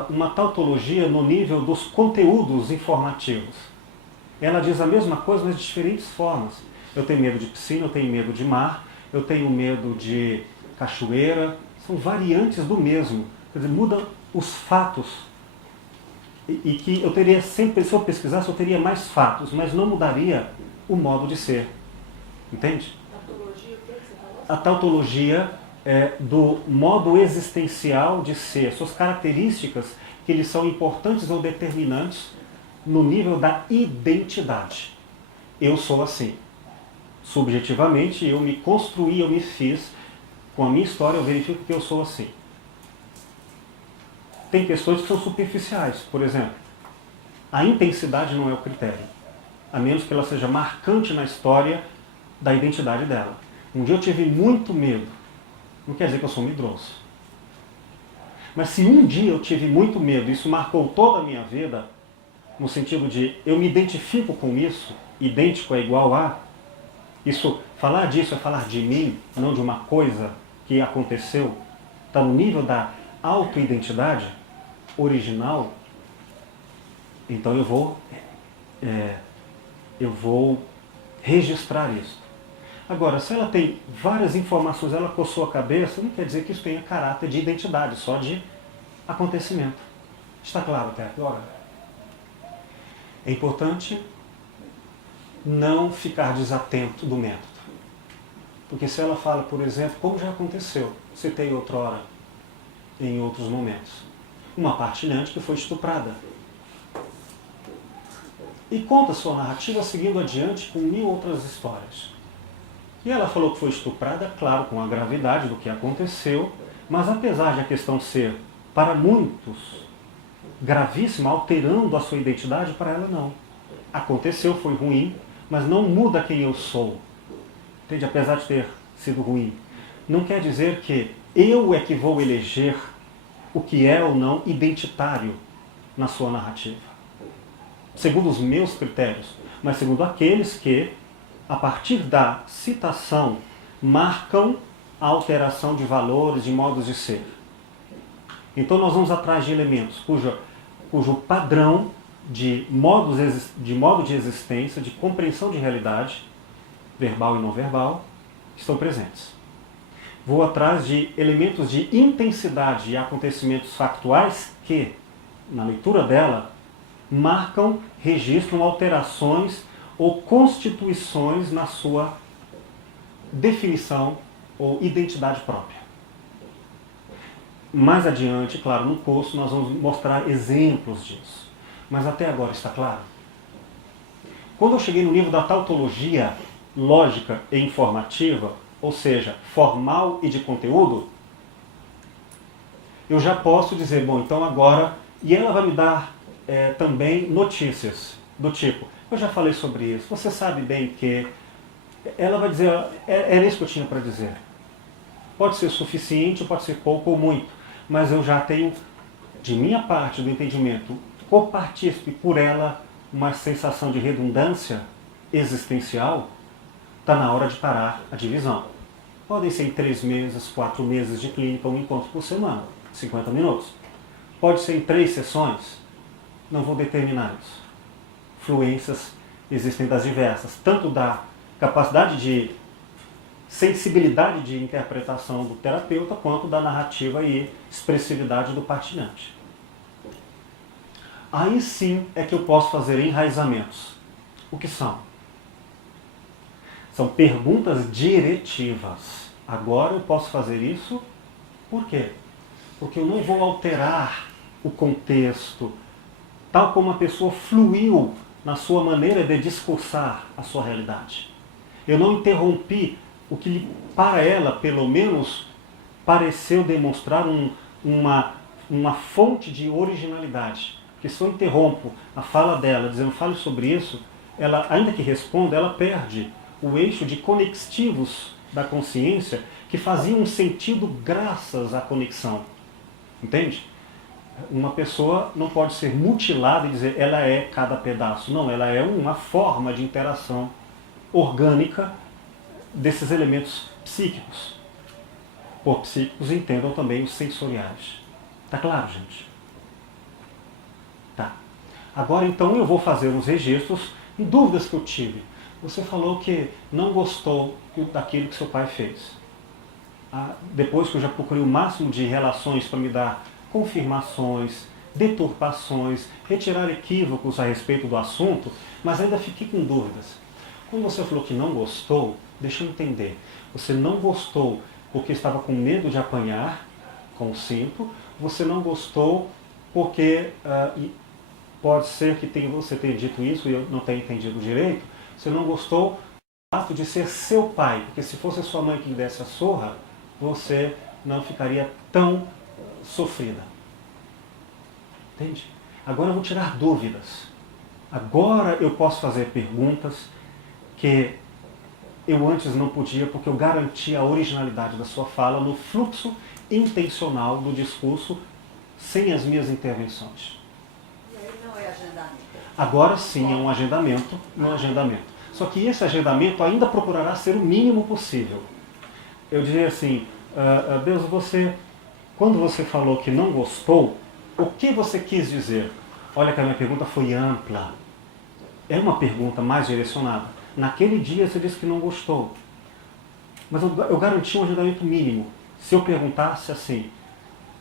uma tautologia no nível dos conteúdos informativos. Ela diz a mesma coisa, mas de diferentes formas. Eu tenho medo de piscina, eu tenho medo de mar, eu tenho medo de cachoeira. São variantes do mesmo. Quer dizer, mudam os fatos. E que eu teria sempre, se eu pesquisasse, eu teria mais fatos, mas não mudaria o modo de ser. Entende? A tautologia do modo existencial de ser, suas características que lhes são importantes ou determinantes no nível da identidade. Eu sou assim. Subjetivamente, eu me construí, eu me fiz, com a minha história eu verifico que eu sou assim. Tem questões que são superficiais, por exemplo, a intensidade não é o critério, a menos que ela seja marcante na história da identidade dela. Um dia eu tive muito medo, não quer dizer que eu sou medroso. Mas se um dia eu tive muito medo, isso marcou toda a minha vida, no sentido de eu me identifico com isso, idêntico é igual a, isso, falar disso é falar de mim, não de uma coisa que aconteceu, está no nível da autoidentidade original, então eu vou registrar isso. Agora, se ela tem várias informações, ela coçou a cabeça, não quer dizer que isso tenha caráter de identidade, só de acontecimento. Está claro até agora? É importante não ficar desatento do método. Porque se ela fala, por exemplo, como já aconteceu, citei outrora, em outros momentos, uma partilhante que foi estuprada. E conta sua narrativa seguindo adiante com 1000 outras histórias. E ela falou que foi estuprada, claro, com a gravidade do que aconteceu, mas apesar de a questão ser, para muitos, gravíssima, alterando a sua identidade, para ela não. Aconteceu, foi ruim, mas não muda quem eu sou. Entende? Apesar de ter sido ruim. Não quer dizer que eu é que vou eleger o que é ou não identitário na sua narrativa. Segundo os meus critérios, mas segundo aqueles que, a partir da citação, marcam a alteração de valores, de modos de ser. Então nós vamos atrás de elementos cujo padrão de modo de existência, de compreensão de realidade, verbal e não verbal, estão presentes. Vou atrás de elementos de intensidade e acontecimentos factuais que, na leitura dela, marcam, registram alterações ou constituições na sua definição ou identidade própria. Mais adiante, claro, no curso nós vamos mostrar exemplos disso. Mas até agora está claro? Quando eu cheguei no nível da tautologia lógica e informativa, ou seja, formal e de conteúdo, eu já posso dizer, bom, então agora, e ela vai me dar também notícias do tipo, eu já falei sobre isso, você sabe bem que, ela vai dizer, era isso que eu tinha para dizer. Pode ser suficiente, pode ser pouco ou muito, mas eu já tenho, de minha parte do entendimento, copartícipe por ela uma sensação de redundância existencial, está na hora de parar a divisão. Podem ser em 3 meses, 4 meses de clínica, um encontro por semana, 50 minutos. Pode ser em 3 sessões, não vou determinar isso. Fluências existem das diversas, tanto da capacidade de sensibilidade de interpretação do terapeuta, quanto da narrativa e expressividade do partilhante. Aí sim é que eu posso fazer enraizamentos. O que são? São perguntas diretivas. Agora eu posso fazer isso, por quê? Porque eu não vou alterar o contexto, tal como a pessoa fluiu na sua maneira de discursar a sua realidade. Eu não interrompi o que para ela, pelo menos, pareceu demonstrar uma fonte de originalidade. Porque se eu interrompo a fala dela, dizendo fale sobre isso, ela, ainda que responda, ela perde o eixo de conexivos da consciência que faziam sentido graças à conexão. Entende? Uma pessoa não pode ser mutilada e dizer ela é cada pedaço. Não, ela é uma forma de interação orgânica desses elementos psíquicos. Por psíquicos entendam também os sensoriais. Tá claro, gente? Tá. Agora então eu vou fazer uns registros em dúvidas que eu tive. Você falou que não gostou daquilo que seu pai fez. Depois que eu já procurei o máximo de relações para me dar confirmações, deturpações, retirar equívocos a respeito do assunto, mas ainda fiquei com dúvidas. Quando você falou que não gostou, deixa eu entender. Você não gostou porque estava com medo de apanhar com o cinto, você não gostou porque pode ser que você tenha dito isso e eu não tenha entendido direito, você não gostou do fato de ser seu pai, porque se fosse sua mãe que lhe desse a surra, você não ficaria tão sofrida. Entende? Agora eu vou tirar dúvidas. Agora eu posso fazer perguntas que eu antes não podia, porque eu garanti a originalidade da sua fala no fluxo intencional do discurso, sem as minhas intervenções. E aí não é agendamento? Agora sim é um agendamento, Só que esse agendamento ainda procurará ser o mínimo possível. Eu diria assim, Deus, quando você falou que não gostou, o que você quis dizer? Olha que a minha pergunta foi ampla. É uma pergunta mais direcionada. Naquele dia você disse que não gostou. Mas eu garanti um agendamento mínimo. Se eu perguntasse assim,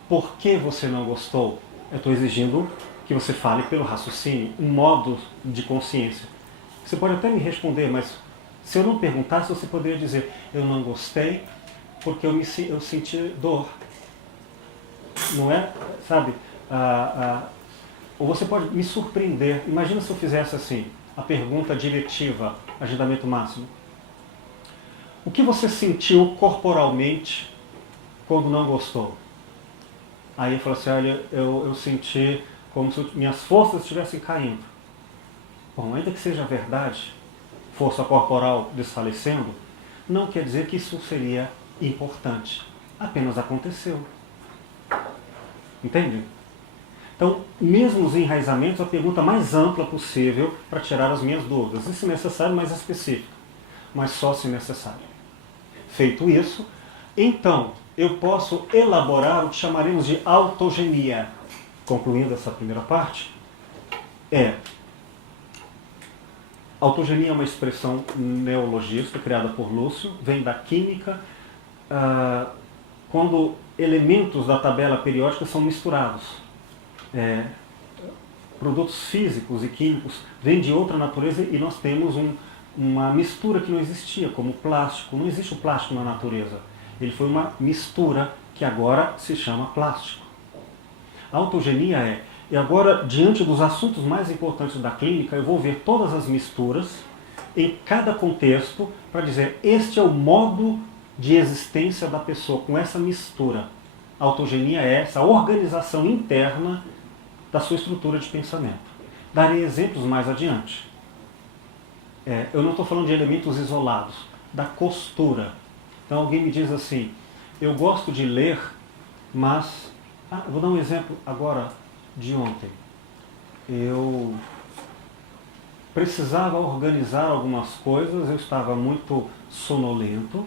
por que você não gostou? Eu estou exigindo que você fale pelo raciocínio, um modo de consciência. Você pode até me responder, mas se eu não perguntasse, você poderia dizer, eu não gostei porque eu senti dor. Não é? Sabe? Ou você pode me surpreender. Imagina se eu fizesse assim, a pergunta diretiva, agendamento máximo. O que você sentiu corporalmente quando não gostou? Aí eu falo assim, olha, eu senti como se minhas forças estivessem caindo. Bom, ainda que seja verdade, força corporal desfalecendo, não quer dizer que isso seria importante. Apenas aconteceu. Entende? Então, mesmo os enraizamentos, a pergunta mais ampla possível para tirar as minhas dúvidas. E se necessário, mais específica. Mas só se necessário. Feito isso, então, eu posso elaborar o que chamaremos de autogenia. Concluindo essa primeira parte, autogenia é uma expressão neologista criada por Lúcio, vem da química, quando elementos da tabela periódica são misturados. produtos físicos e químicos vêm de outra natureza e nós temos uma mistura que não existia, como o plástico. Não existe o plástico na natureza. Ele foi uma mistura que agora se chama plástico. A autogenia e agora, diante dos assuntos mais importantes da clínica, eu vou ver todas as misturas em cada contexto para dizer, este é o modo de existência da pessoa com essa mistura. A autogenia é essa organização interna da sua estrutura de pensamento. Darei exemplos mais adiante. Eu não estou falando de elementos isolados, da costura. Então alguém me diz assim, eu gosto de ler, mas... vou dar um exemplo agora de ontem. Eu precisava organizar algumas coisas, eu estava muito sonolento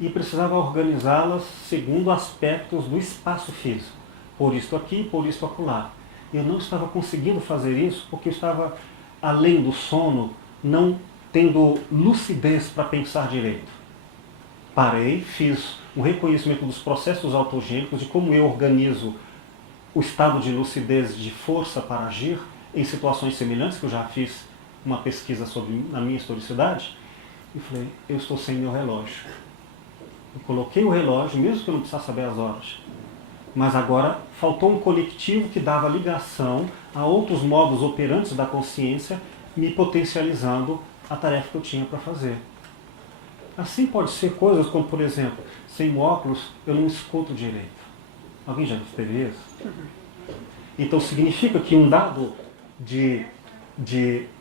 e precisava organizá-las segundo aspectos do espaço físico. Por isto aqui, por isto acolá. Eu não estava conseguindo fazer isso porque eu estava, além do sono, não tendo lucidez para pensar direito. Parei, fiz um reconhecimento dos processos autogênicos, de como eu organizo o estado de lucidez, de força para agir em situações semelhantes, que eu já fiz uma pesquisa sobre na minha historicidade, e falei, eu estou sem meu relógio. Eu coloquei o relógio, mesmo que eu não precisasse saber as horas. Mas agora faltou um coletivo que dava ligação a outros modos operantes da consciência, me potencializando a tarefa que eu tinha para fazer. Assim pode ser coisas como, por exemplo, sem óculos eu não escuto direito. Alguém já teve isso? Então significa que um dado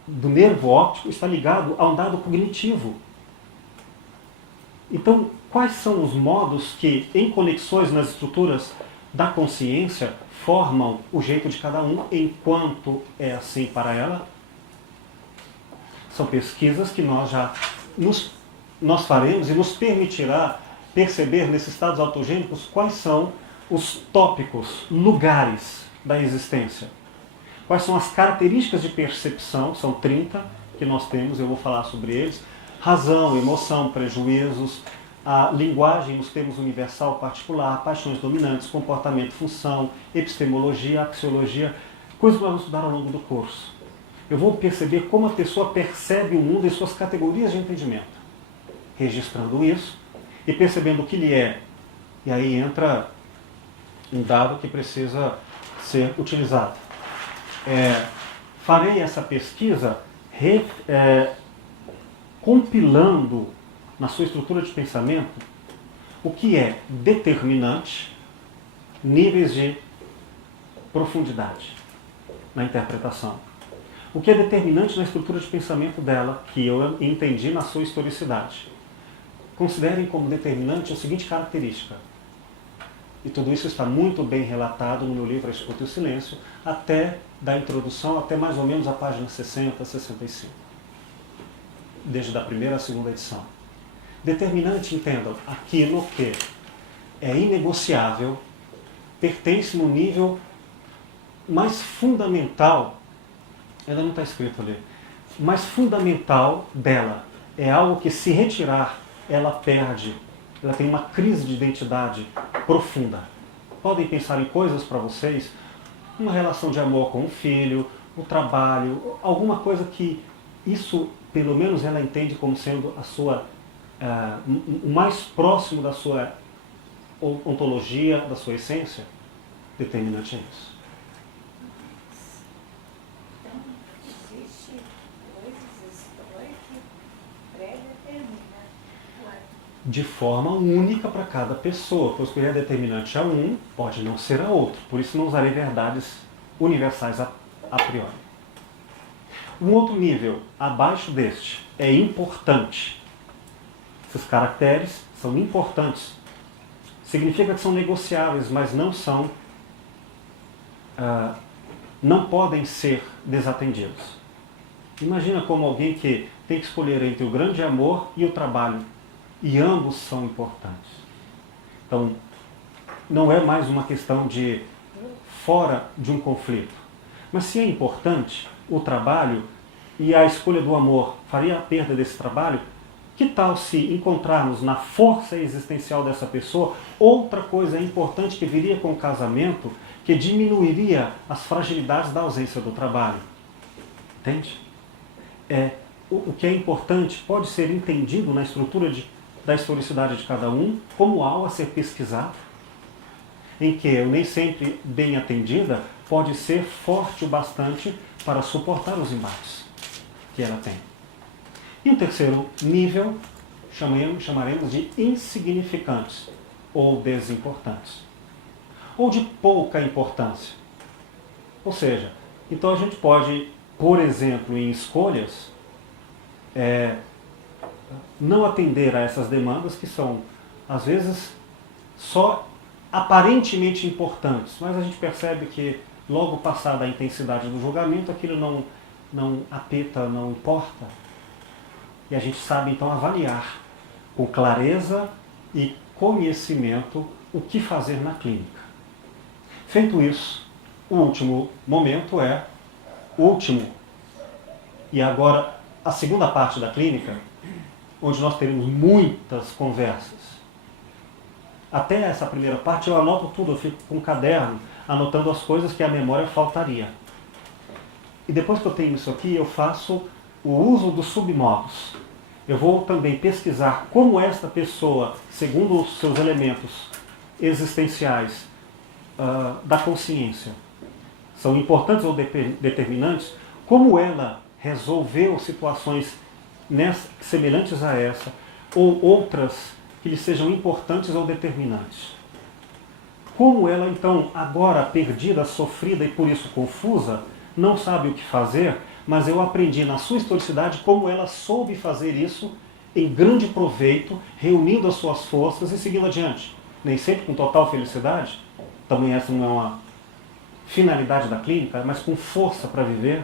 do nervo óptico está ligado a um dado cognitivo. Então, quais são os modos que, em conexões nas estruturas da consciência, formam o jeito de cada um, enquanto é assim para ela? São pesquisas que nós faremos e nos permitirá perceber nesses estados autogênicos quais são os tópicos, lugares da existência. Quais são as características de percepção, são 30 que nós temos, eu vou falar sobre eles. Razão, emoção, prejuízos, a linguagem nos termos universal, particular, paixões dominantes, comportamento, função, epistemologia, axiologia, coisas que nós vamos estudar ao longo do curso. Eu vou perceber como a pessoa percebe o mundo em suas categorias de entendimento. Registrando isso e percebendo o que lhe é. E aí entra um dado que precisa ser utilizado. Farei essa pesquisa compilando na sua estrutura de pensamento o que é determinante, níveis de profundidade na interpretação. O que é determinante na estrutura de pensamento dela, que eu entendi na sua historicidade. Considerem como determinante a seguinte característica. E tudo isso está muito bem relatado no meu livro A Escuta e o Silêncio, até da introdução, até mais ou menos a página 60, 65. Desde a primeira à segunda edição. Determinante, entendam, aquilo que é inegociável, pertence no nível mais fundamental, ainda não está escrito ali, mais fundamental dela. É algo que, se retirar, ela perde, ela tem uma crise de identidade profunda. Podem pensar em coisas para vocês, uma relação de amor com o filho, o trabalho, alguma coisa que isso, pelo menos ela entende como sendo a sua, o mais próximo da sua ontologia, da sua essência. Determinante é isso. De forma única para cada pessoa, pois o que é determinante a um pode não ser a outro. Por isso não usarei verdades universais a priori. Um outro nível, abaixo deste, é importante. Esses caracteres são importantes. Significa que são negociáveis, mas não são, não podem ser desatendidos. Imagina como alguém que tem que escolher entre o grande amor e o trabalho. E ambos são importantes. Então, não é mais uma questão de fora de um conflito. Mas se é importante o trabalho e a escolha do amor faria a perda desse trabalho, que tal se encontrarmos na força existencial dessa pessoa outra coisa importante que viria com o casamento, que diminuiria as fragilidades da ausência do trabalho. Entende? O que é importante pode ser entendido na estrutura da historicidade de cada um como algo a ser pesquisado, em que eu nem sempre bem atendida pode ser forte o bastante para suportar os embates que ela tem. E o terceiro nível chamaremos de insignificantes ou desimportantes, ou de pouca importância. Ou seja, então a gente pode, por exemplo, em escolhas, não atender a essas demandas que são, às vezes, só aparentemente importantes, mas a gente percebe que logo passada a intensidade do julgamento, aquilo não apeta, não importa. E a gente sabe então avaliar com clareza e conhecimento o que fazer na clínica. Feito isso, o último momento e agora a segunda parte da clínica, onde nós teremos muitas conversas. Até essa primeira parte eu anoto tudo, eu fico com um caderno, anotando as coisas que a memória faltaria. E depois que eu tenho isso aqui, eu faço o uso dos submodos. Eu vou também pesquisar como esta pessoa, segundo os seus elementos existenciais da consciência, são importantes ou determinantes, como ela resolveu situações semelhantes a essa, ou outras que lhe sejam importantes ou determinantes. Como ela, então, agora perdida, sofrida e por isso confusa, não sabe o que fazer, mas eu aprendi na sua historicidade como ela soube fazer isso em grande proveito, reunindo as suas forças e seguindo adiante. Nem sempre com total felicidade, também essa não é uma finalidade da clínica, mas com força para viver.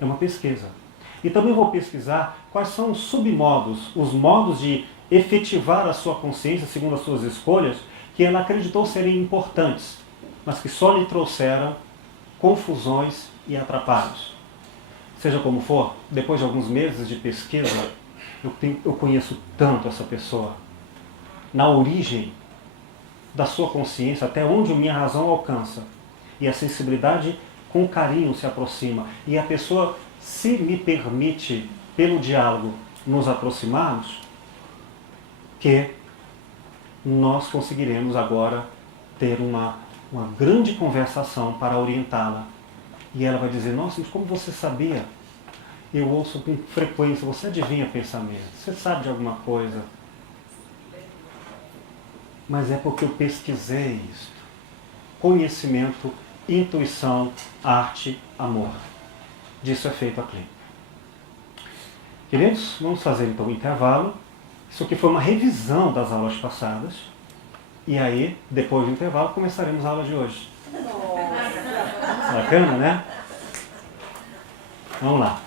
É uma pesquisa. E também vou pesquisar quais são os submodos, os modos de efetivar a sua consciência segundo as suas escolhas, que ela acreditou serem importantes, mas que só lhe trouxeram confusões e atrapalhos. Seja como for, depois de alguns meses de pesquisa, eu conheço tanto essa pessoa. Na origem da sua consciência, até onde a minha razão alcança. E a sensibilidade com carinho se aproxima. E a pessoa, se me permite, pelo diálogo, nos aproximarmos, que nós conseguiremos agora ter uma grande conversação para orientá-la. E ela vai dizer, nossa, mas como você sabia? Eu ouço com frequência, você adivinha pensamento, você sabe de alguma coisa. Mas é porque eu pesquisei isso. Conhecimento, intuição, arte, amor. Disso é feito a clínica. Queridos, vamos fazer então um intervalo. Isso aqui foi uma revisão das aulas passadas. E aí, depois do intervalo, começaremos a aula de hoje. Bacana, né? Vamos lá.